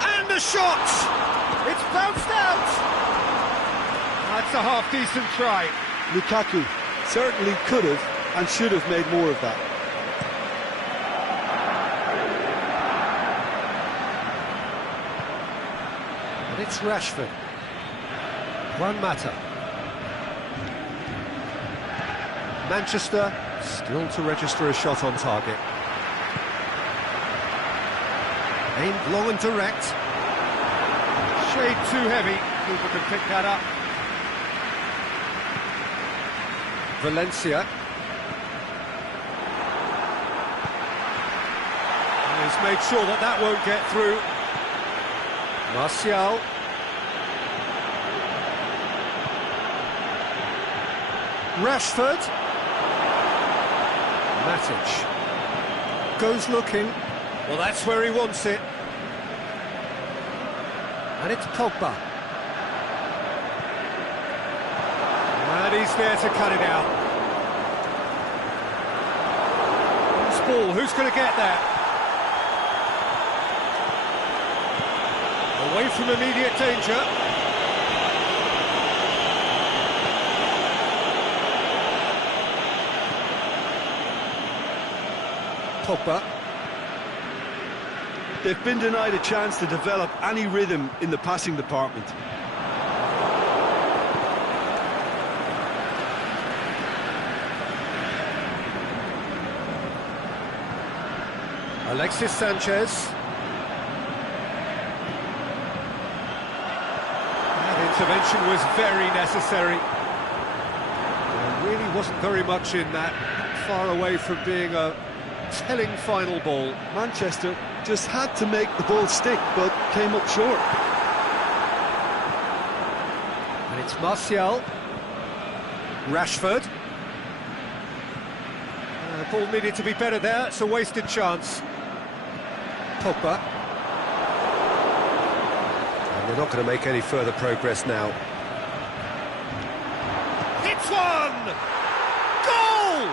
And a shot! It's bounced out! That's a half-decent try. Lukaku certainly could have and should have made more of that. And it's Rashford. Juan Mata. Manchester still to register a shot on target. Aimed long and direct. Shade too heavy. Keeper can pick that up. Valencia. And he's made sure that that won't get through. Martial. Rashford. Matic. Goes looking. Well, that's where he wants it. And it's Pogba. And he's there to cut it out. Loose ball, who's going to get that? Away from immediate danger. Pogba. They've been denied a chance to develop any rhythm in the passing department. Alexis Sanchez. That intervention was very necessary. There really wasn't very much in that, far away from being a telling final ball. Manchester just had to make the ball stick, but came up short. And it's Martial. Rashford. The ball needed to be better there, it's a wasted chance. Pogba. And they're not going to make any further progress now. It's one! Goal!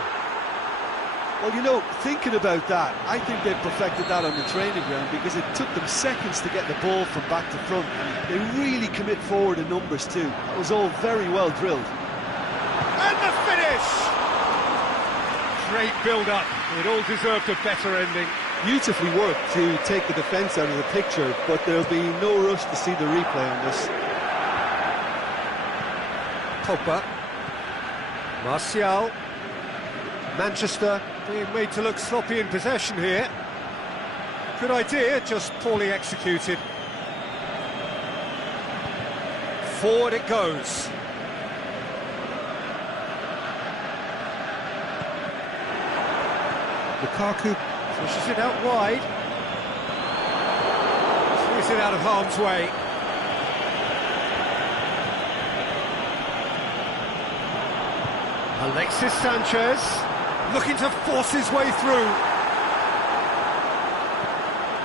Well, you know, thinking about that, I think they've perfected that on the training ground because it took them seconds to get the ball from back to front. They really commit forward in numbers too. It was all very well drilled. And the finish! Great build-up. It all deserved a better ending. Beautifully worked to take the defence out of the picture, but there'll be no rush to see the replay on this. Pogba. Martial. Manchester being made to look sloppy in possession here. Good idea, just poorly executed. Forward it goes. Lukaku pushes it out wide. Clears it out of harm's way. Alexis Sanchez looking to force his way through.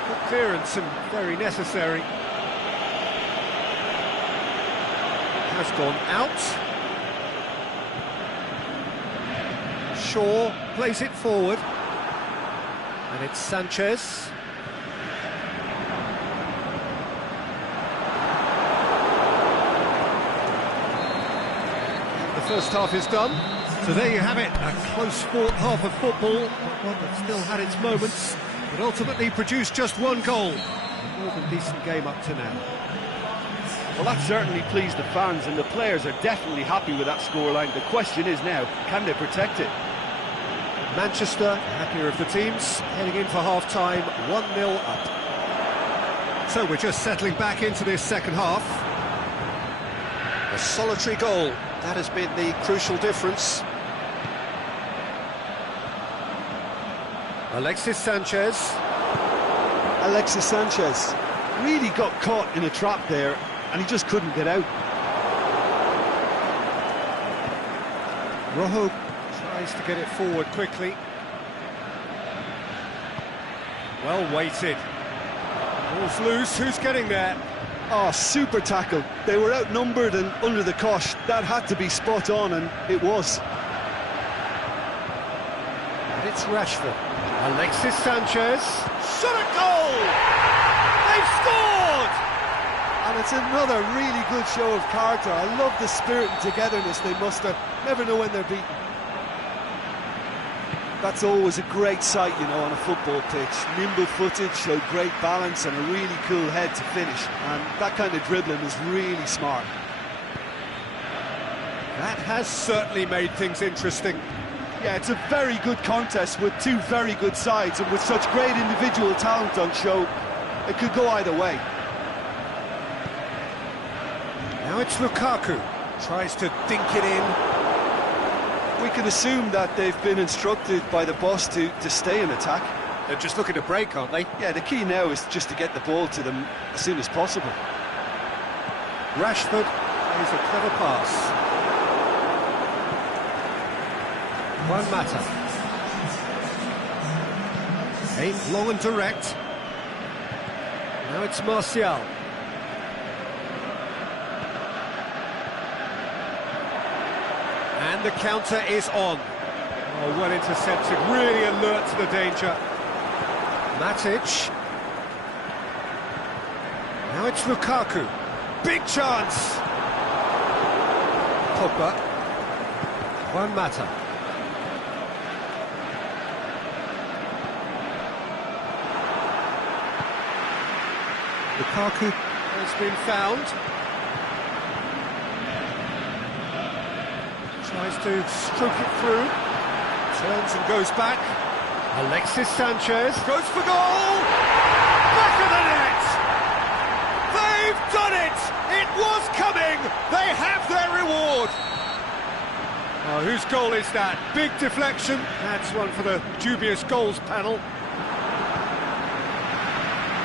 Good clearance and very necessary. Has gone out. Shaw plays it forward. And it's Sanchez. And the first half is done. So there you have it, a close-fought half of football, one that still had its moments, but ultimately produced just one goal. A more than decent game up to now. Well, that certainly pleased the fans, and the players are definitely happy with that scoreline. The question is now, can they protect it? Manchester, happier of the teams, heading in for half-time, 1-0 up. So we're just settling back into this second half. A solitary goal, that has been the crucial difference. Alexis Sanchez. Alexis Sanchez really got caught in a trap there, and he just couldn't get out. Rojo tries to get it forward quickly. Well weighted. Ball's loose, who's getting there? Oh, super tackle. They were outnumbered and under the cosh. That had to be spot on, and it was. And it's Rashford. Alexis Sanchez. Shot a goal! They've scored! And it's another really good show of character. I love the spirit and togetherness they muster. Never know when they're beaten. That's always a great sight, you know, on a football pitch. Nimble-footed, showed great balance and a really cool head to finish. And that kind of dribbling is really smart. That has certainly made things interesting. Yeah, it's a very good contest with two very good sides, and with such great individual talent on show, it could go either way. Now it's Lukaku, tries to dink it in. We can assume that they've been instructed by the boss to stay in attack. They're just looking to break, aren't they? Yeah, the key now is just to get the ball to them as soon as possible. Rashford plays a clever pass. One matter. Aimed long and direct. Now it's Martial. And the counter is on. Oh, well intercepted, really alert to the danger. Matic. Now it's Lukaku. Big chance. Pogba. One matter. Lukaku has been found. Tries to stroke it through. Turns and goes back. Alexis Sanchez goes for goal. Back of the net. They've done it. It was coming. They have their reward. Oh, whose goal is that? Big deflection. That's one for the dubious goals panel.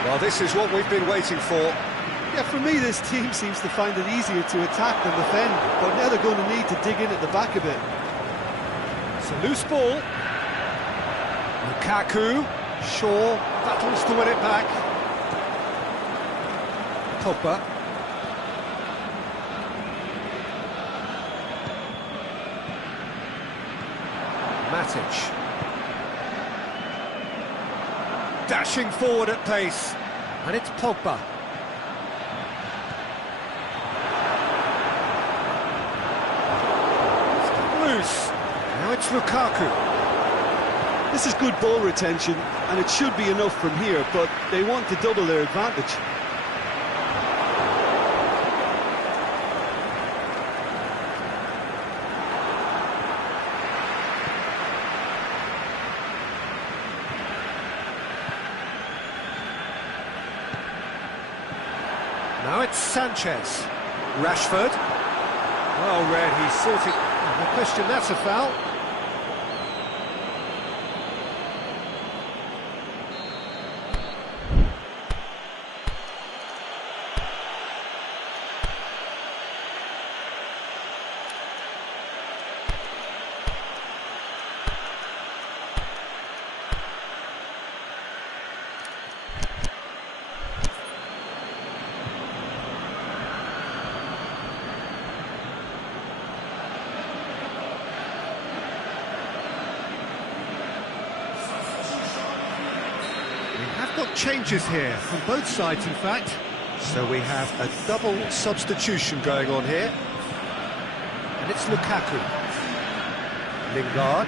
Well, this is what we've been waiting for. Yeah, for me, this team seems to find it easier to attack than defend, but now they're going to need to dig in at the back a bit. It's a loose ball. Lukaku. Shaw battles to win it back. Pogba. Matic. Dashing forward at pace. And it's Pogba. Loose. Now it's Lukaku. This is good ball retention, and it should be enough from here, but they want to double their advantage. Now it's Sanchez. Rashford. Well read, he's sorting. No question, that's a foul. We have got changes here, from both sides in fact. So we have a double substitution going on here. And it's Lukaku. Lingard.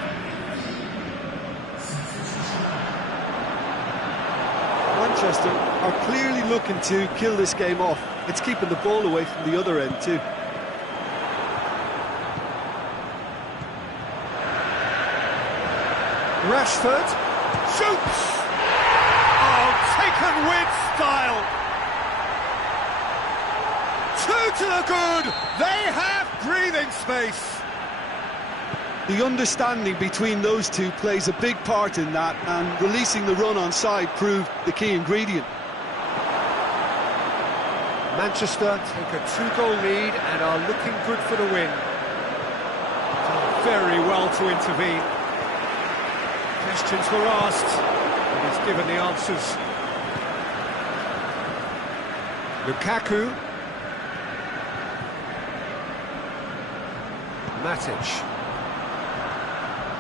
Manchester are clearly looking to kill this game off. It's keeping the ball away from the other end too. Rashford shoots! Oh, taken with style! Two to the good! They have breathing space! The understanding between those two plays a big part in that, and releasing the run on side proved the key ingredient. Manchester take a 2-goal lead and are looking good for the win. Done very well to intervene. Questions were asked, and he's given the answers. Lukaku. Matic.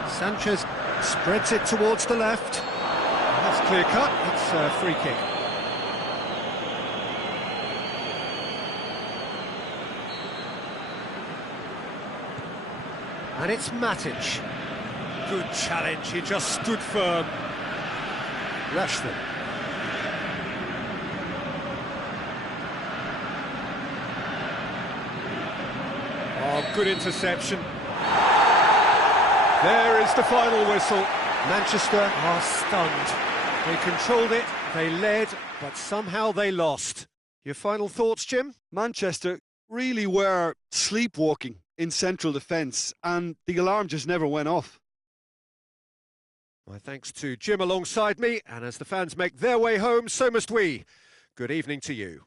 Sanchez spreads it towards the left. That's clear cut, it's a free kick. And it's Matic. Good challenge, he just stood firm. Rashford. Oh, good interception. There is the final whistle. Manchester are stunned. They controlled it, they led, but somehow they lost. Your final thoughts, Jim? Manchester really were sleepwalking in central defence, and the alarm just never went off. My thanks to Jim alongside me, and as the fans make their way home, so must we. Good evening to you.